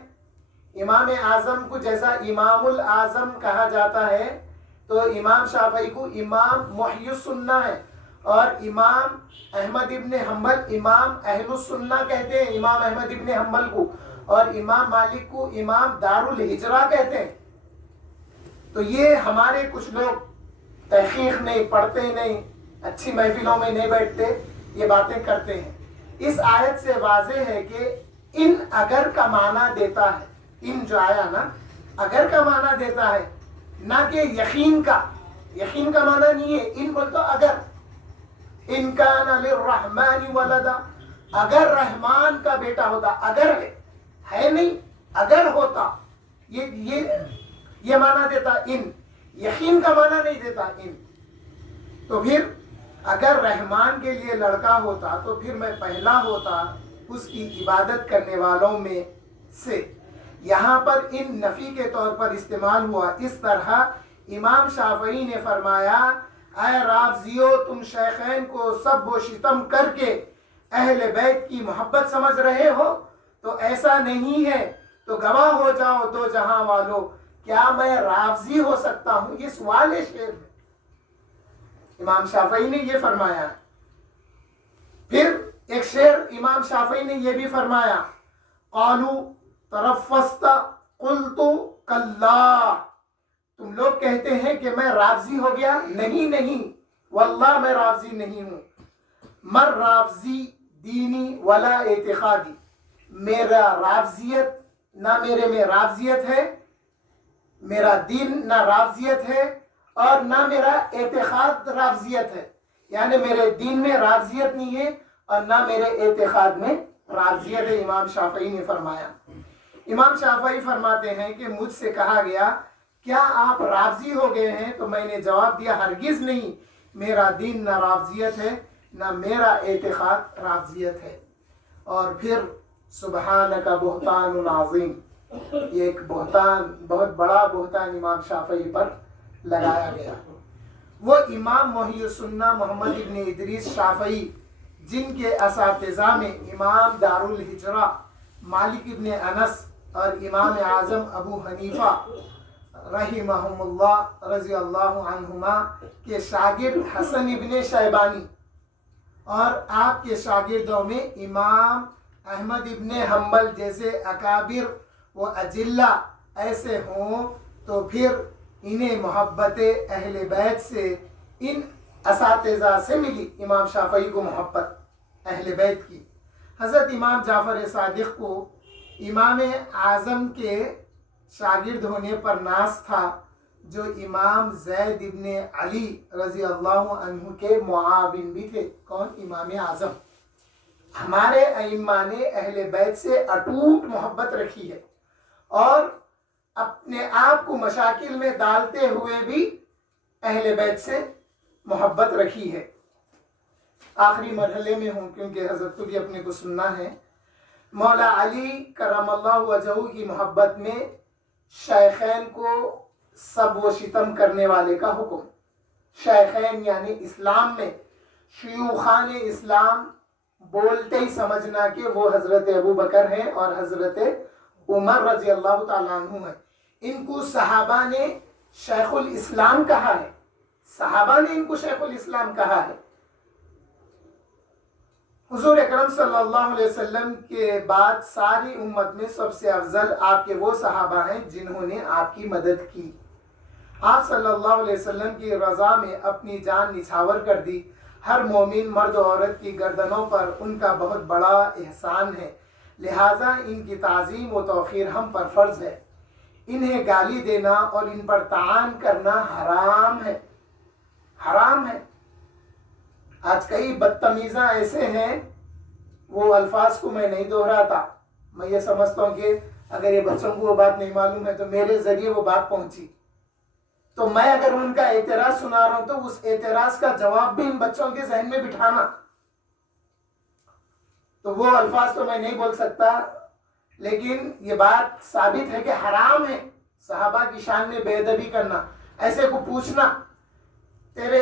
امام اعظم کو جیسا امام الاعظم کہا جاتا ہے تو امام شافعی کو امام محی السنہ ہے، اور امام احمد ابن حنبل امام اہل السنہ کہتے ہیں امام احمد ابن حنبل کو، اور امام مالک کو امام دار الہجرہ کہتے ہیں۔ تو یہ ہمارے کچھ لوگ تحقیق نہیں، پڑھتے نہیں، اچھی محفلوں میں نہیں بیٹھتے، یہ باتیں کرتے ہیں۔ اس آیت سے واضح ہے کہ ان اگر کا معنی دیتا ہے، ان جو آیا نا اگر کا معنی دیتا ہے، نہ کہ یقین کا۔ یقین کا معنی نہیں ہے، ان بول تو اگر، ان کان للرحمن ولدا، اگر رحمان کا بیٹا ہوتا، اگر ہے نہیں، اگر ہوتا، یہ معنی دیتا ان، یقین کا معنی نہیں دیتا ان۔ تو پھر اگر رحمان کے لیے لڑکا ہوتا تو پھر میں پہلا ہوتا اس کی عبادت کرنے والوں میں سے۔ یہاں پر ان نفی کے طور پر استعمال ہوا۔ اس طرح امام شافعی نے فرمایا اے رافضیو، تم شیخین کو سب و شتم کر کے اہل بیت کی محبت سمجھ رہے ہو، تو ایسا نہیں ہے، تو گواہ ہو جاؤ دو جہاں والو، کیا میں رافضی ہو سکتا ہوں؟ یہ سوال ہے شعر میں، امام شافعی نے یہ فرمایا۔ پھر ایک شعر امام شافعی نے یہ بھی فرمایا، قالو ترفست قلت کلا، تم لوگ کہتے ہیں کہ میں رافضی ہو گیا، نہیں واللہ میں رافضی نہیں ہوں۔ مر رافضی دینی ولا اعتقادی، میرا رافضیت نہ میرے میں رافضیت ہے، میرا دین نہ رافضیت ہے، اور نہ میرا اعتقاد رافضیت ہے، یعنی میرے دین میں رافضیت نہیں ہے اور نہ میرے اعتقاد میں رافضیت ہے، امام شافعی نے فرمایا۔ امام شافعی فرماتے ہیں کہ مجھ سے کہا گیا کیا آپ رافضی ہو گئے ہیں؟ تو میں نے جواب دیا ہرگز نہیں، میرا دین نہ رافضیت ہے نہ میرا اعتقاد رافضیت ہے۔ اور پھر سبحانک بہتان عظیم، یہ ایک بہتان، بہت بڑا بہتان امام شافعی پر لگایا گیا۔ وہ امام محی السنہ محمد ابن ادریس شافعی، جن کے اساتذہ میں امام دار الہجرہ مالک ابن انس اور امام اعظم ابو حنیفہ رحمہم اللہ رضی اللہ عنہما کے شاگرد حسن ابن شیبانی، اور آپ کے شاگردوں میں امام احمد ابن حنبل جیسے اکابر و اجلہ ایسے ہوں، تو پھر انہیں محبت اہل بیت سے، ان اساتذہ سے ملی امام شافعی کو محبت اہل بیت کی۔ حضرت امام جعفر صادق کو امام اعظم کے شاگرد ہونے پر ناز تھا، جو امام زید ابن علی رضی اللہ عنہ کے معاون بھی تھے۔ کون؟ امام اعظم۔ ہمارے ائمہ نے اہل بیت سے اٹوٹ محبت رکھی ہے، اور اپنے آپ کو مشاکل میں ڈالتے ہوئے بھی اہل بیت سے محبت رکھی ہے۔ آخری مرحلے میں ہوں کیونکہ حضرت کو بھی اپنے کو سننا ہے۔ مولا علی کرم اللہ وجہہ کی محبت میں شیخین کو سب و شتم کرنے والے کا حکم۔ شیخین یعنی اسلام میں شیوخان اسلام، بولتے ہی سمجھنا کہ وہ حضرت ابو بکر ہیں اور حضرت عمر رضی اللہ تعالیٰ عنہ ہیں۔ ان کو صحابہ نے شیخ الاسلام کہا ہے، صحابہ نے ان کو شیخ الاسلام کہا ہے۔ حضور اکرم صلی اللہ علیہ وسلم کے بعد ساری امت میں سب سے افضل آپ کے وہ صحابہ ہیں جنہوں نے آپ کی مدد کی۔ آپ صلی اللہ علیہ وسلم کی رضا میں اپنی جان نچھاور کر دی۔ ہر مومن مرد و عورت کی گردنوں پر ان کا بہت بڑا احسان ہے، لہٰذا ان کی تعظیم و توقیر ہم پر فرض ہے۔ انہیں گالی دینا اور ان پر طعن کرنا حرام ہے، حرام ہے۔ آج کئی بدتمیزاں ایسے ہیں، وہ الفاظ کو میں نہیں دہراتا، میں یہ سمجھتا ہوں کہ اگر یہ بچوں کو وہ بات نہیں معلوم ہے تو میرے ذریعے وہ بات پہنچی، تو میں اگر ان کا اعتراض سنا رہا ہوں تو اس اعتراض کا جواب بھی ان بچوں کے ذہن میں بٹھانا۔ تو وہ الفاظ تو میں نہیں بول سکتا، لیکن یہ بات ثابت ہے کہ حرام ہے صحابہ کی شان میں بے ادبی کرنا۔ ایسے کو پوچھنا تیرے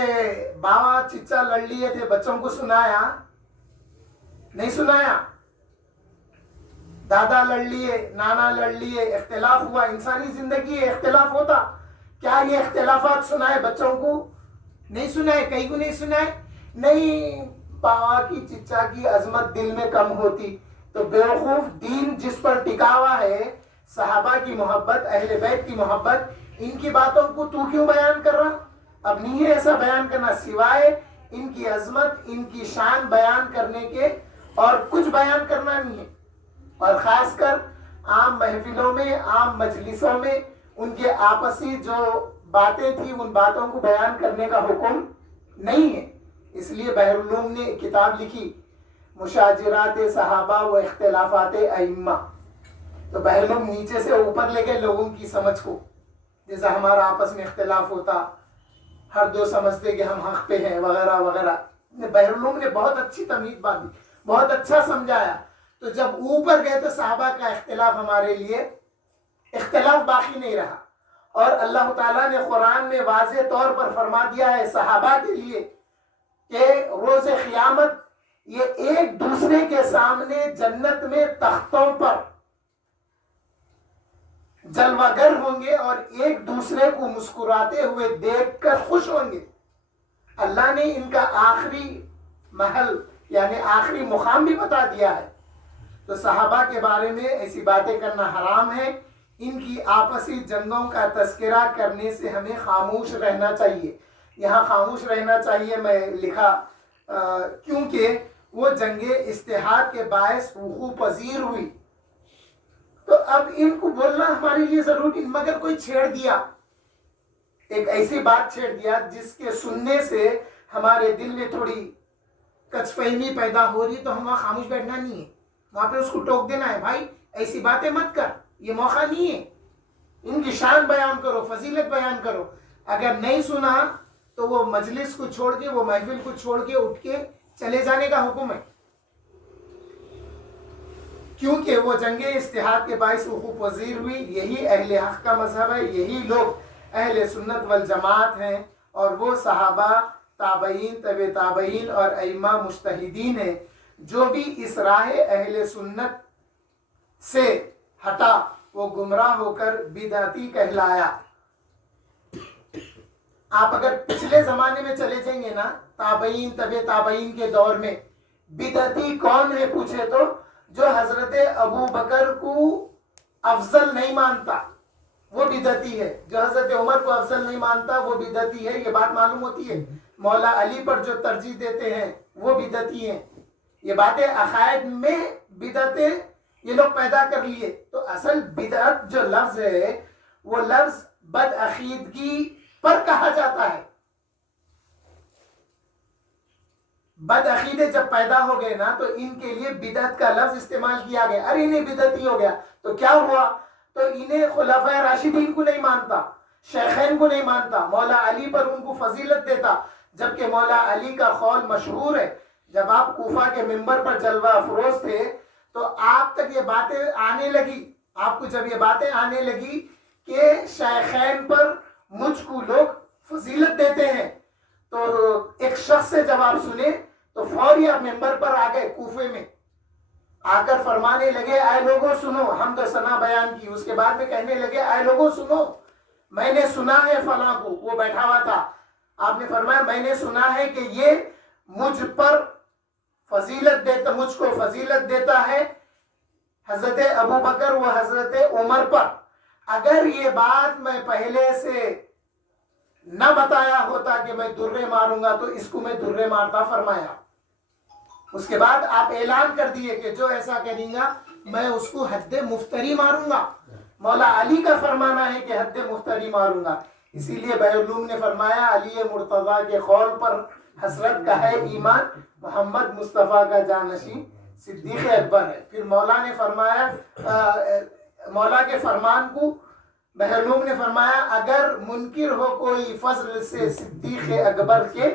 باوا چچا لڑ لیے تھے، بچوں کو سنایا نہیں سنایا؟ دادا لڑ لیے، نانا لڑ لیے، اختلاف ہوا، انسانی زندگی ہے، اختلاف ہوتا. کیا یہ اختلافات سنائے بچوں کو؟ نہیں سنائے. کہیں کو نہیں سنائے. نہیں، باوا کی چچا کی عظمت دل میں کم ہوتی تو بیوقوف دین جس پر ٹکا ہوا ہے، صحابہ کی محبت، اہل بیت کی محبت، ان کی باتوں کو تو کیوں بیان کر رہا؟ اب نہیں ہے ایسا بیان کرنا، سوائے ان کی عظمت، ان کی شان بیان کرنے کے اور کچھ بیان کرنا نہیں ہے. اور خاص کر عام محفلوں میں، عام مجلسوں میں ان کے آپسی جو باتیں تھیں ان باتوں کو بیان کرنے کا حکم نہیں ہے. اس لیے بحر العلوم نے کتاب لکھی مشاجرات صحابہ و اختلافات ائمہ. تو بحر العلوم نیچے سے اوپر لے گئے لوگوں کی سمجھ کو. جیسا ہمارا آپس میں اختلاف ہوتا، ہر دو سمجھتے کہ ہم حق پہ ہیں وغیرہ وغیرہ. بحر العلوم نے بہت اچھی تمیز باندھی، بہت اچھا سمجھایا. تو جب اوپر گئے تو صحابہ کا اختلاف ہمارے لیے اختلاف باقی نہیں رہا. اور اللہ تعالیٰ نے قرآن میں واضح طور پر فرما دیا ہے صحابہ کے لیے کہ روز قیامت یہ ایک دوسرے کے سامنے جنت میں تختوں پر جلوہ گر ہوں گے اور ایک دوسرے کو مسکراتے ہوئے دیکھ کر خوش ہوں گے. اللہ نے ان کا آخری محل یعنی آخری مقام بھی بتا دیا ہے. تو صحابہ کے بارے میں ایسی باتیں کرنا حرام ہے. ان کی آپسی جنگوں کا تذکرہ کرنے سے ہمیں خاموش رہنا چاہیے. یہاں خاموش رہنا چاہیے میں لکھا کیونکہ وہ جنگ استحاد کے باعث وقوع پذیر ہوئی. تو اب ان کو بولنا ہمارے لیے ضروری، مگر کوئی چھیڑ دیا، ایک ایسی بات چھیڑ دیا جس کے سننے سے ہمارے دل میں تھوڑی کچ فہمی پیدا ہو رہی، تو ہم وہاں خاموش بیٹھنا نہیں ہے، وہاں پہ اس کو ٹوک دینا ہے، بھائی ایسی باتیں مت کر، یہ موقع نہیں ہے. ان کی شان بیان کرو، فضیلت بیان کرو. اگر نہیں سنا تو وہ مجلس کو چھوڑ کے، وہ محفل کو چھوڑ کے اٹھ کے چلے جانے کا حکم ہے. کیونکہ وہ جنگ استحاد کے باعث وقوع پذیر ہوئی. یہی اہل حق کا مذہب ہے، یہی لوگ اہل سنت والجماعت ہیں. اور وہ صحابہ، تابعین، تبع تابعین اور ائمہ مجتہدین ہیں. جو بھی اس راہ اہل سنت سے ہٹا وہ گمراہ ہو کر بدعتی کہلایا. آپ اگر پچھلے زمانے میں چلے جائیں گے نا، تابعین، تبع تابعین کے دور میں، بدعتی کون ہے پوچھے تو جو حضرت ابو بکر کو افضل نہیں مانتا وہ بدعتی ہے. جو حضرت عمر کو افضل نہیں مانتا وہ بدعتی ہے. یہ بات معلوم ہوتی ہے. مولا علی پر جو ترجیح دیتے ہیں وہ بدعتی ہیں. یہ باتیں عقائد میں بدعتیں یہ لوگ پیدا کر لیے. تو اصل بدعت جو لفظ ہے وہ لفظ بدعقیدگی پر کہا جاتا ہے. بد عقیدے جب پیدا ہو گئے نا تو ان کے لیے بدعت کا لفظ استعمال کیا گیا. ارے انہیں بدعتی ہو گیا تو کیا ہوا؟ تو انہیں خلفائے راشدین کو نہیں مانتا، شیخین کو نہیں مانتا، مولا علی پر ان کو فضیلت دیتا. جبکہ مولا علی کا قول مشہور ہے، جب آپ کوفہ کے منبر پر جلوہ افروز تھے تو آپ تک یہ باتیں آنے لگی، آپ کو جب یہ باتیں آنے لگی کہ شیخین پر مجھ کو لوگ فضیلت دیتے ہیں، تو ایک شخص سے جب آپ سنے تو فوری آپ ممبر پر آ گئے کوفے میں، آ کر فرمانے لگے اے لوگوں سنو. حمد و ثنا بیان کی. اس کے بعد میں کہنے لگے اے لوگوں سنو، میں نے سنا ہے فلاں کو، وہ بیٹھا ہوا تھا. آپ نے فرمایا میں نے سنا ہے کہ یہ مجھ پر فضیلت دیتا، مجھ کو فضیلت دیتا ہے حضرت ابو بکر و حضرت عمر پر. اگر یہ بات میں پہلے سے نہ بتایا ہوتا کہ میں درے ماروں گا تو اس کو میں درے مارتا فرمایا. اس کے بعد آپ اعلان کر دیے کہ جو ایسا کریں گا میں اس کو حد مفتری ماروں گا. مولا علی کا فرمانا ہے کہ حد مفتری ماروں گا. اسی لیے بحر العلوم نے فرمایا علی مرتضیٰ کے قول پر حسرت کا ہے ایمان، محمد مصطفیٰ کا جانشین صدیق اکبر ہے. پھر مولا نے فرمایا مولا کے فرمان کو بحر العلوم نے فرمایا اگر منکر ہو کوئی فضل سے صدیق اکبر کے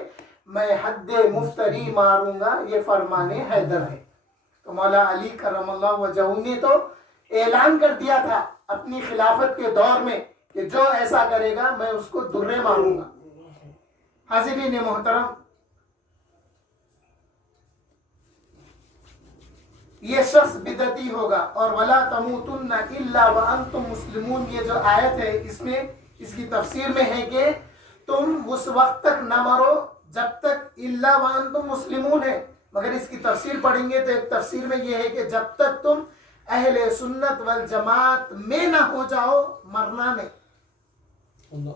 میں حد مفتری ماروں گا، یہ فرمان حیدر ہے. تو مولا علی کرم اللہ وجہہ نے تو اعلان کر دیا تھا اپنی خلافت کے دور میں کہ جو ایسا کرے گا میں اس کو درے ماروں گا. حاضرین محترم، یہ شخص بدعتی ہوگا. اور وَلَا تَمُوتُنَّ إِلَّا وَأَنْتُمْ مُسْلِمُونَ، یہ جو آیت ہے اس میں اس کی تفسیر میں ہے کہ تم اس وقت تک نہ مرو جب تک إِلَّا وَأَنْتُمْ مُسْلِمُونَ ہے. مگر اس کی تفسیر پڑھیں گے تو ایک تفسیر میں یہ ہے کہ جب تک تم اہل سنت والجماعت میں نہ ہو جاؤ مرنا نہیں.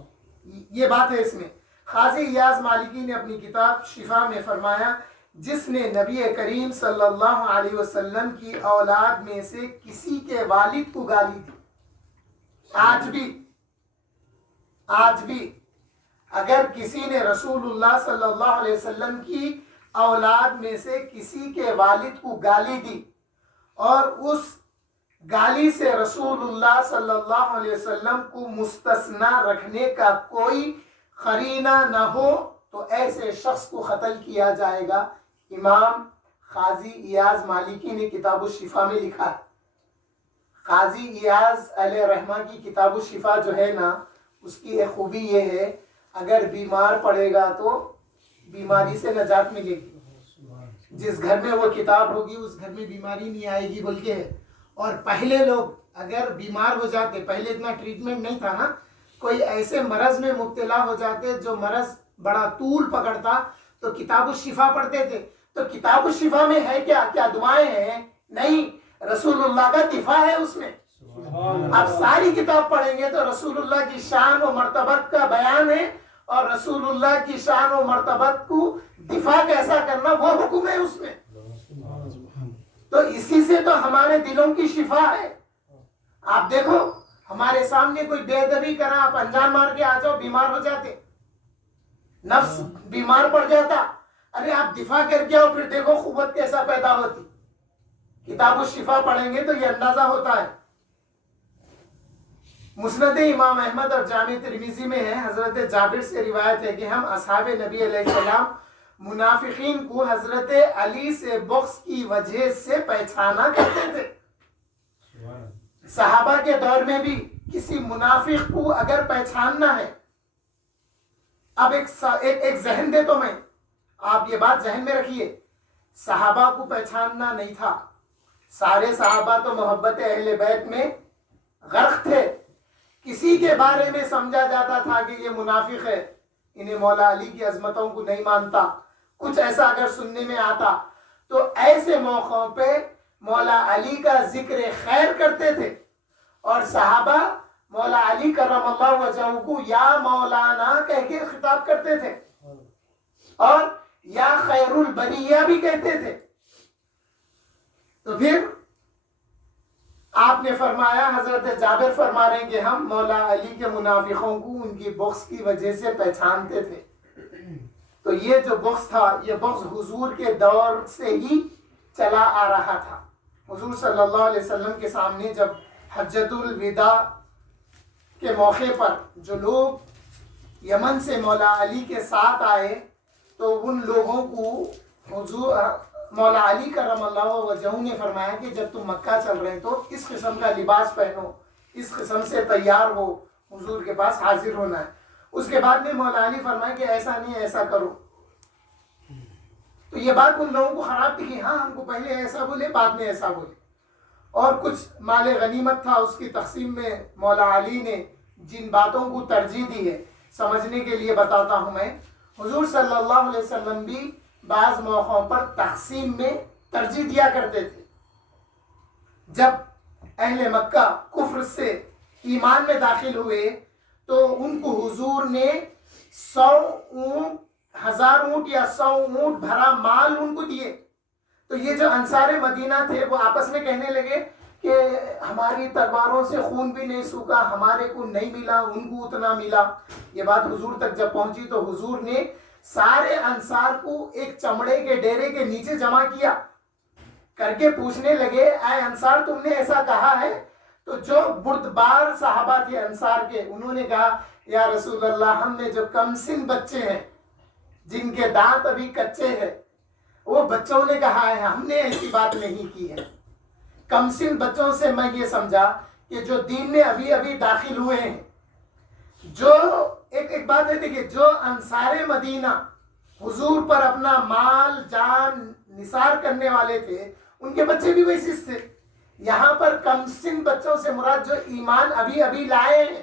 یہ بات ہے اس میں. قاضی ایاز مالکی نے اپنی کتاب شفا میں فرمایا جس نے نبی کریم صلی اللہ علیہ وسلم کی اولاد میں سے کسی کے والد کو گالی دی، آج بھی اگر کسی نے رسول اللہ صلی اللہ علیہ وسلم کی اولاد میں سے کسی کے والد کو گالی دی اور اس گالی سے رسول اللہ صلی اللہ علیہ وسلم کو مستثنا رکھنے کا کوئی قرینہ نہ ہو تو ایسے شخص کو قتل کیا جائے گا. امام قاضی ایاز مالکی نے کتاب الشفا میں لکھا ہے. قاضی ایاز علیہ رحمہ کی کتاب الشفا جو ہے نا، اس کی ایک خوبی یہ ہے اگر بیمار پڑے گا تو بیماری سے نجات ملے گی. جس گھر میں وہ کتاب ہوگی اس گھر میں بیماری نہیں آئے گی بلکہ ہے. اور پہلے لوگ اگر بیمار ہو جاتے، پہلے اتنا ٹریٹمنٹ نہیں تھا نا، کوئی ایسے مرض میں مبتلا ہو جاتے جو مرض بڑا طول پکڑتا تو کتاب الشفا پڑھتے تھے. تو کتاب الشفا میں ہے کیا دعائیں ہیں؟ نہیں، رسول اللہ کا دفاع ہے اس میں. آپ ساری کتاب پڑھیں گے تو رسول اللہ کی شان و مرتبت کا بیان ہے اور رسول اللہ کی شان و مرتبت کو دفاع کیسا کرنا وہ حکم ہے اس میں. تو اسی سے تو ہمارے دلوں کی شفا ہے. آپ دیکھو ہمارے سامنے کوئی بے ادبی کرا، آپ انجان مار کے آ جاؤ، بیمار ہو جاتے، نفس بیمار پڑ جاتا. ارے آپ دفاع کر کے آؤ، پھر دیکھو قوت کیسا پیدا ہوتی. کتاب الشفا پڑھیں گے تو یہ اندازہ ہوتا ہے. مسند امام احمد اور جامع ترمذی میں ہے، حضرت جابر سے روایت ہے کہ ہم اصحاب نبی علیہ السلام منافقین کو حضرت علی سے بغض کی وجہ سے پہچانا کرتے تھے. صحابہ کے دور میں بھی کسی منافق کو اگر پہچاننا ہے، اب ایک ذہن دے تو میں، آپ یہ بات ذہن میں رکھیے، صحابہ کو پہچاننا نہیں تھا. سارے صحابہ تو محبت اہل بیت میں غرق تھے. کسی کے بارے میں سمجھا جاتا تھا کہ یہ منافق ہے، انہیں مولا علی کی عظمتوں کو نہیں مانتا. کچھ ایسا اگر سننے میں آتا تو ایسے موقعوں پہ مولا علی کا ذکر خیر کرتے تھے اور صحابہ مولا علی کرم اللہ وجہہ کو یا مولانا کہہ کے خطاب کرتے تھے اور یا خیر البریہ بھی کہتے تھے. تو پھر آپ نے فرمایا، حضرت جابر فرما رہے ہیں کہ ہم مولا علی کے منافقوں کو ان کی بغض کی وجہ سے پہچانتے تھے. تو یہ جو بغض تھا، یہ بغض حضور کے دور سے ہی چلا آ رہا تھا. حضور صلی اللہ علیہ وسلم کے سامنے جب حجۃ الوداع کے موقع پر جو لوگ یمن سے مولا علی کے ساتھ آئے تو ان لوگوں کو حضور مولا علی کرم اللہ وجہہ نے فرمایا کہ جب تم مکہ چل رہے تو اس قسم کا لباس پہنو، اس قسم سے تیار ہو، حضور کے پاس حاضر ہونا ہے. اس کے بعد میں مولا علی فرمایا کہ ایسا نہیں، ایسا کرو. تو یہ بات ان لوگوں کو خراب تھی کہ ہاں ہم کو پہلے ایسا بولے بعد میں ایسا بولے. اور کچھ مال غنیمت تھا، اس کی تقسیم میں مولا علی نے جن باتوں کو ترجیح دی ہے سمجھنے کے لیے بتاتا ہوں میں. حضور صلی اللہ علیہ وسلم بھی بعض موقعوں پر تقسیم میں ترجیح دیا کرتے تھے. جب اہل مکہ کفر سے ایمان میں داخل ہوئے تو ان کو حضور نے 100 اونٹ، 1000 اونٹ یا 100 اونٹ بھرا مال ان کو دیے. تو یہ جو انصار مدینہ تھے وہ آپس میں کہنے لگے کہ ہماری تلواروں سے خون بھی نہیں سوکھا، ہمارے کو نہیں ملا، ان کو اتنا ملا. یہ بات حضور تک جب پہنچی تو حضور نے سارے انصار کو ایک چمڑے کے ڈیرے کے نیچے جمع کیا کر کے پوچھنے لگے، اے انصار تم نے ایسا کہا ہے؟ تو جو بردبار صحابہ تھے انصار کے، انہوں نے کہا یا رسول اللہ، ہم نے جو کم سن بچے ہیں جن کے دانت ابھی کچے ہیں، وہ بچوں نے کہا ہے، ہم نے ایسی بات نہیں کی ہے. کم سن بچوں سے میں یہ سمجھا کہ جو دین میں ابھی ابھی داخل ہوئے ہیں، جو ایک بات ہے دیکھیے، جو انصار مدینہ حضور پر اپنا مال جان نثار کرنے والے تھے، ان کے بچے بھی ویسے تھے. یہاں پر کم سن بچوں سے مراد جو ایمان ابھی ابھی لائے ہیں،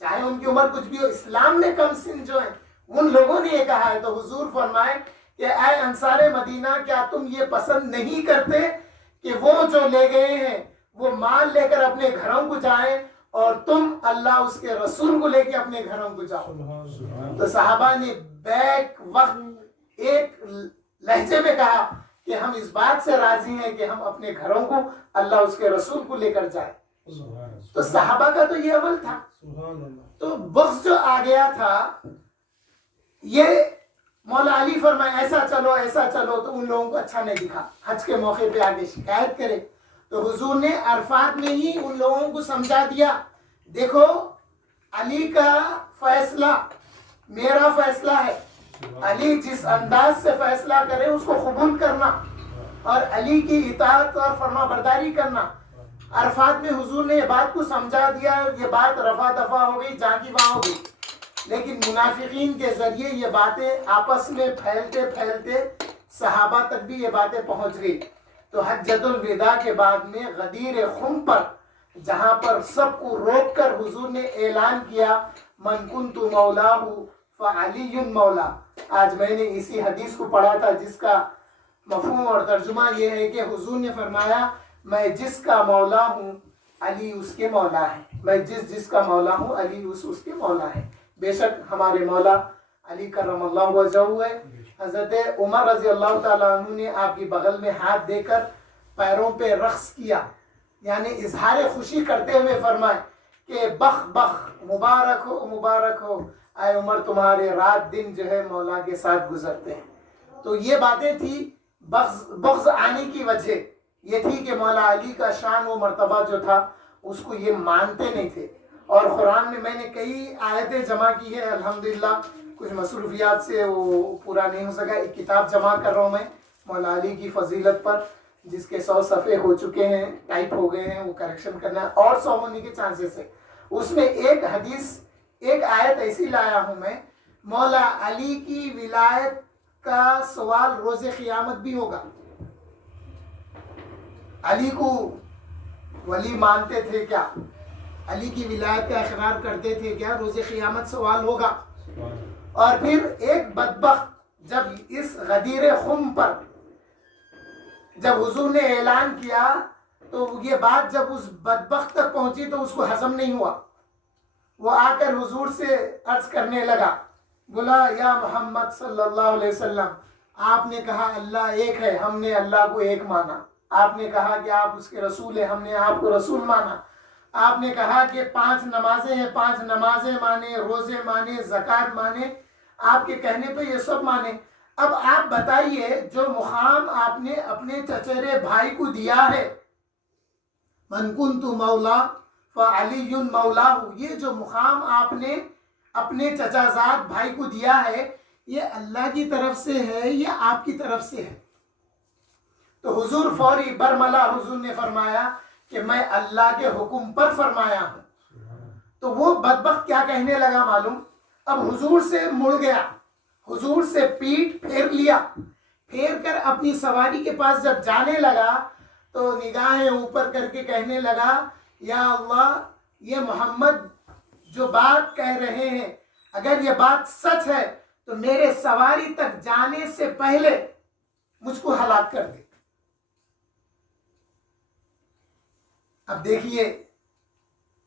چاہے ان کی عمر کچھ بھی ہو، اسلام میں کم سن جو ہیں ان لوگوں نے یہ کہا ہے. تو حضور فرمائے کہ اے انصار مدینہ، کیا تم یہ پسند نہیں کرتے کہ وہ جو لے گئے ہیں وہ مال لے کر اپنے گھروں کو جائیں اور تم اللہ اس کے رسول کو لے کے اپنے گھروں کو جاؤ؟ تو صحابہ نے بیک وقت ایک لہجے میں کہا کہ ہم اس بات سے راضی ہیں کہ ہم اپنے گھروں کو اللہ اس کے رسول کو لے کر جائیں. تو صحابہ کا تو یہ عمل تھا. تو بغض جو آ گیا تھا، یہ مولا علی فرمائے ایسا چلو ایسا چلو، تو ان لوگوں کو اچھا نہیں دکھا. حج کے موقع پہ آگے شکایت کرے تو حضور نے عرفات میں ہی ان لوگوں کو سمجھا دیا، دیکھو علی کا فیصلہ میرا فیصلہ ہے. علی جس انداز سے فیصلہ کرے اس کو قبول کرنا اور علی کی اطاعت اور فرما برداری کرنا. عرفات میں حضور نے یہ بات کو سمجھا دیا، یہ بات رفع دفع ہو گئی، جہاں کی وہاں ہو گئی. لیکن منافقین کے ذریعے یہ باتیں آپس میں پھیلتے پھیلتے صحابہ تک بھی یہ باتیں پہنچ گئی. تو حجۃ الوداع کے بعد میں غدیر خم پر، جہاں پر سب کو روک کر حضور نے اعلان کیا من کنت مولاہ فعلی مولا. آج میں نے اسی حدیث کو پڑھا تھا جس کا مفہوم اور ترجمہ یہ ہے کہ حضور نے فرمایا میں جس کا مولا ہوں علی اس کے مولا ہے، میں جس کا مولا ہوں علی اس کے مولا ہے. بے شک ہمارے مولا علی کرم اللہ وجہہ ہے. حضرت عمر رضی اللہ تعالیٰ عنہ نے آپ کی بغل میں ہاتھ دے کر پیروں پہ رقص کیا، یعنی اظہار خوشی کرتے ہوئے فرمائے کہ بخ بخ، مبارک ہو اے عمر، تمہارے رات دن جو ہے مولا کے ساتھ گزرتے ہیں. تو یہ باتیں تھی. بغض آنے کی وجہ یہ تھی کہ مولا علی کا شان و مرتبہ جو تھا اس کو یہ مانتے نہیں تھے. اور قرآن میں نے کئی آیتیں جمع کی ہے، الحمدللہ کچھ مصروفیات سے وہ پورا نہیں ہو سکا. ایک کتاب جمع کر رہا ہوں میں مولا علی کی فضیلت پر، جس کے 100 صفحے ہو چکے ہیں، ٹائپ ہو گئے ہیں، وہ کریکشن کرنا ہے اور 100 ہونے کے چانسز ہے. اس میں ایک حدیث، ایک آیت ایسی لایا ہوں میں، مولا علی کی ولایت کا سوال روز قیامت بھی ہوگا. علی کو ولی مانتے تھے کیا؟ علی کی ولایت کا اقرار کرتے تھے کیا؟ روز قیامت سوال ہوگا. اور پھر ایک بدبخت جب اس غدیر خم پر جب حضور نے اعلان کیا تو یہ بات جب اس بدبخت تک پہنچی تو اس کو ہضم نہیں ہوا. وہ آ کر حضور سے عرض کرنے لگا، بولا یا محمد صلی اللہ علیہ وسلم، آپ نے کہا اللہ ایک ہے، ہم نے اللہ کو ایک مانا. آپ نے کہا کہ آپ اس کے رسول ہیں، ہم نے آپ کو رسول مانا. آپ نے کہا کہ 5 نمازیں ہیں، 5 نمازیں مانے، روزے مانے، زکوٰۃ مانے، آپ کے کہنے پہ یہ سب مانے. اب آپ بتائیے جو مقام آپ نے اپنے چچیرے بھائی کو دیا ہے، من کنت مولا فعلی مولاہ، یہ جو مقام آپ نے اپنے چچا زاد بھائی کو دیا ہے، یہ اللہ کی طرف سے ہے یا آپ کی طرف سے ہے؟ تو حضور فوری برملا حضور نے فرمایا کہ میں اللہ کے حکم پر فرمایا ہوں. تو وہ بدبخت کیا کہنے لگا معلوم؟ اب حضور سے مڑ گیا، حضور سے پیٹ پھیر لیا، پھیر کر اپنی سواری کے پاس جب جانے لگا تو نگاہیں اوپر کر کے کہنے لگا یا اللہ، یہ محمد جو بات کہہ رہے ہیں اگر یہ بات سچ ہے تو میرے سواری تک جانے سے پہلے مجھ کو ہلاک کر دے. اب دیکھیے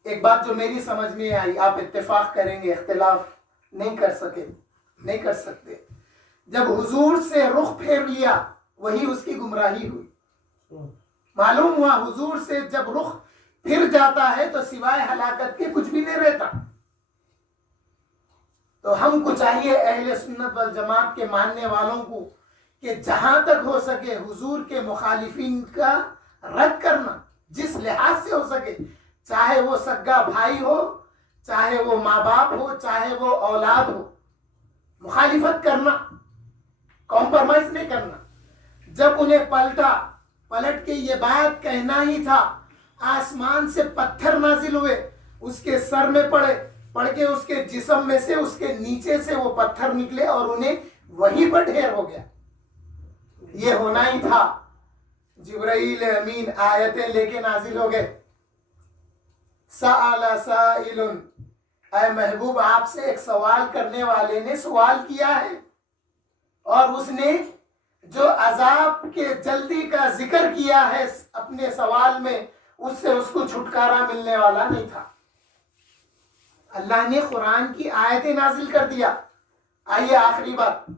ایک بات جو میری سمجھ میں آئی، آپ اتفاق کریں گے، اختلاف نہیں کر سکتے. جب حضور سے رخ پھیر لیا وہی اس کی گمراہی ہوئی. معلوم ہوا حضور سے جب رخ پھر جاتا ہے تو سوائے ہلاکت کے کچھ بھی نہیں رہتا. تو ہم کو چاہیے اہل سنت والجماعت کے ماننے والوں کو کہ جہاں تک ہو سکے حضور کے مخالفین کا رد کرنا، جس لحاظ سے ہو سکے، چاہے وہ سگا بھائی ہو، چاہے وہ ماں باپ ہو، چاہے وہ اولاد ہو، مخالفت کرنا، کمپرومائز نہیں کرنا. جب انہیں پلٹ کے یہ بات کہنا ہی تھا، آسمان سے پتھر نازل ہوئے، اس کے سر میں پڑ کے اس کے جسم میں سے، اس کے نیچے سے وہ پتھر نکلے اور انہیں وہیں پر ڈھیر ہو گیا. یہ ہونا ہی تھا. جبرائیل امین آیتیں لے کے نازل ہو گئے. سأل سائل، اے محبوب آپ سے ایک سوال کرنے والے نے سوال کیا ہے، اور اس نے جو عذاب کے جلدی کا ذکر کیا ہے اپنے سوال میں، اس سے اس کو چھٹکارا ملنے والا نہیں تھا. اللہ نے قرآن کی آیتیں نازل کر دیا. آئیے آخری بات،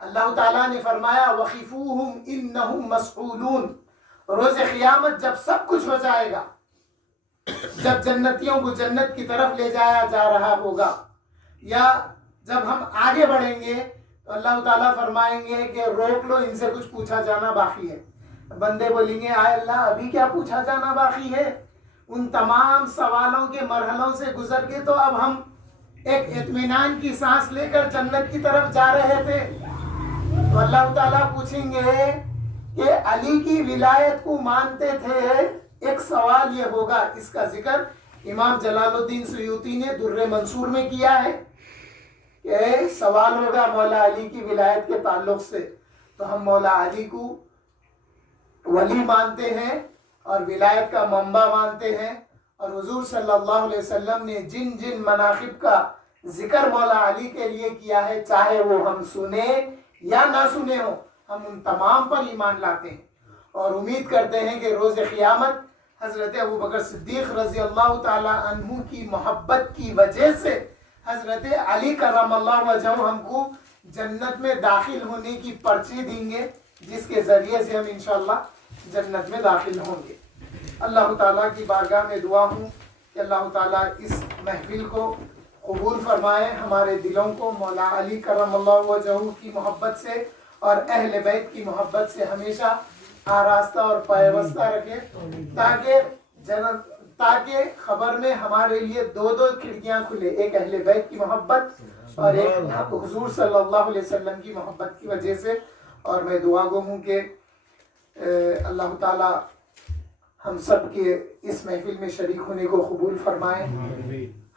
اللہ تعالیٰ نے فرمایا وَخِفُوهُمْ إِنَّهُمْ مَسْئُولُونَ. روز قیامت جب سب کچھ ہو جائے گا، جب جنتیوں کو جنت کی طرف لے جایا جا رہا ہوگا، یا جب ہم آگے بڑھیں گے تو اللہ تعالیٰ فرمائیں گے کہ روک لو، ان سے کچھ پوچھا جانا باقی ہے. بندے بولیں گے آئے اللہ ابھی کیا پوچھا جانا باقی ہے؟ ان تمام سوالوں کے مرحلوں سے گزر کے تو اب ہم ایک اطمینان کی سانس لے کر جنت کی طرف جا رہے تھے. تو اللہ تعالیٰ پوچھیں گے کہ علی کی ولایت کو مانتے تھے؟ ایک سوال یہ ہوگا، اس کا ذکر امام جلال الدین سیوطی نے در منصور میں کیا ہے کہ سوال ہوگا مولا علی کی ولایت کے تعلق سے. تو ہم مولا علی کو ولی مانتے ہیں اور ولایت کا منبع مانتے ہیں، اور حضور صلی اللہ علیہ وسلم نے جن جن مناقب کا ذکر مولا علی کے لیے کیا ہے، چاہے وہ ہم سنیں یا نہ سنے ہوں، ہم ان تمام پر ایمان لاتے ہیں. اور امید کرتے ہیں کہ روز قیامت حضرت ابوبکر صدیق رضی اللہ تعالی عنہ کی محبت کی وجہ سے حضرت علی کرم اللہ وجہہ ہم کو جنت میں داخل ہونے کی پرچی دیں گے، جس کے ذریعے سے ہم انشاءاللہ جنت میں داخل ہوں گے. اللہ تعالیٰ کی بارگاہ میں دعا ہوں کہ اللہ تعالیٰ اس محفل کو قبول فرمائے، ہمارے دلوں کو مولا علی کرم اللہ وجہہ کی محبت سے اور اہل بیت کی محبت سے ہمیشہ آراستہ اور پیوستہ رکھے، تاکہ خبر میں ہمارے لیے دو کھڑکیاں کھلے، ایک اہل بیت کی محبت اور ایک حضور صلی اللہ علیہ وسلم کی محبت کی وجہ سے. اور میں دعا گو ہوں کہ اللہ تعالی ہم سب کے اس محفل میں شریک ہونے کو قبول فرمائے،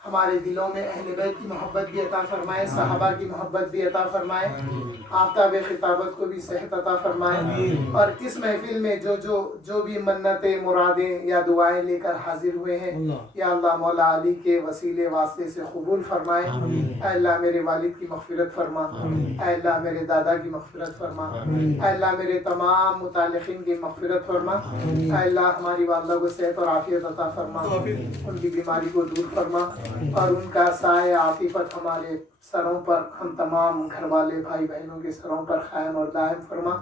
ہمارے دلوں میں اہل بیت کی محبت بھی عطا فرمائے، صحابہ کی محبت بھی عطا فرمائے، آفتاب خطابت کو بھی صحت عطا فرمائے. اور اس محفل میں جو بھی منتیں، مرادیں یا دعائیں لے کر حاضر ہوئے ہیں، یا اللہ مولا علی کے وسیلے واسطے سے قبول فرمائے. اے اللہ میرے والد کی مغفرت فرما، اے اللہ میرے دادا کی مغفرت فرما، اے اللہ میرے تمام متعلقین کی مغفرت فرما، اے اللہ ہماری والدہ کو صحت اور عافیت عطا فرما، ان کی بیماری کو دور فرما، اور ان کا سایہ عاطفت ہمارے سروں پر، ہم تمام گھر والے بھائی بہنوں کے سروں پر قائم اور دائم فرما.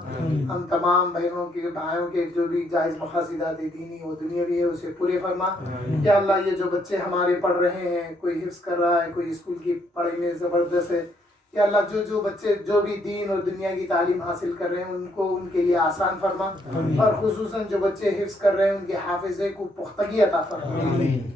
ہم تمام بہنوں کے بھائیوں کے جو بھی جائز مقاصدات دینی و دنیاوی ہے اسے پورے فرما. یا اللہ یہ جو بچے ہمارے پڑھ رہے ہیں، کوئی حفظ کر رہا ہے، کوئی اسکول کی پڑھائی میں زبردست ہے، یا اللہ جو بچے جو بھی دین اور دنیا کی تعلیم حاصل کر رہے ہیں ان کو ان کے لیے آسان فرما، اور خصوصاً جو بچے حفظ کر رہے ہیں ان کے حافظے کو پختگی عطا فرما.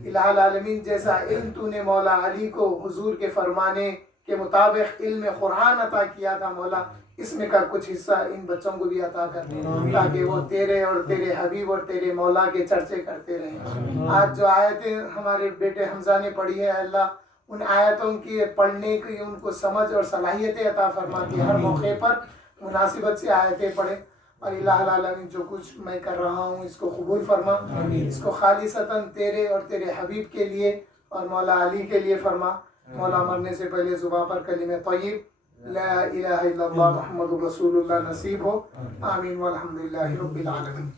الہ العالمین جیسا علم تو نے مولا علی کو حضور کے فرمانے کے مطابق علم قرآن عطا کیا تھا، مولا اس میں کا کچھ حصہ ان بچوں کو بھی عطا کر دیں، تاکہ وہ تیرے اور تیرے حبیب اور تیرے مولا کے چرچے کرتے رہیں. آج جو آیتیں ہمارے بیٹے حمزہ نے پڑھی ہے، اللہ ان آیتوں کے پڑھنے کی ان کو سمجھ اور صلاحیتیں عطا فرما کہ ہر موقع پر مناسبت سے آیتیں پڑھیں. اور الہ العالمین جو کچھ میں کر رہا ہوں اس کو قبول فرما، اس کو خالصتاً تیرے اور تیرے حبیب کے لیے اور مولا علی کے لیے فرما. مولا مرنے سے پہلے زباں پر کلمہ طیب لا الہ الا اللہ محمد رسول اللہ نصیب ہو. آمین والحمدللہ رب العالمین.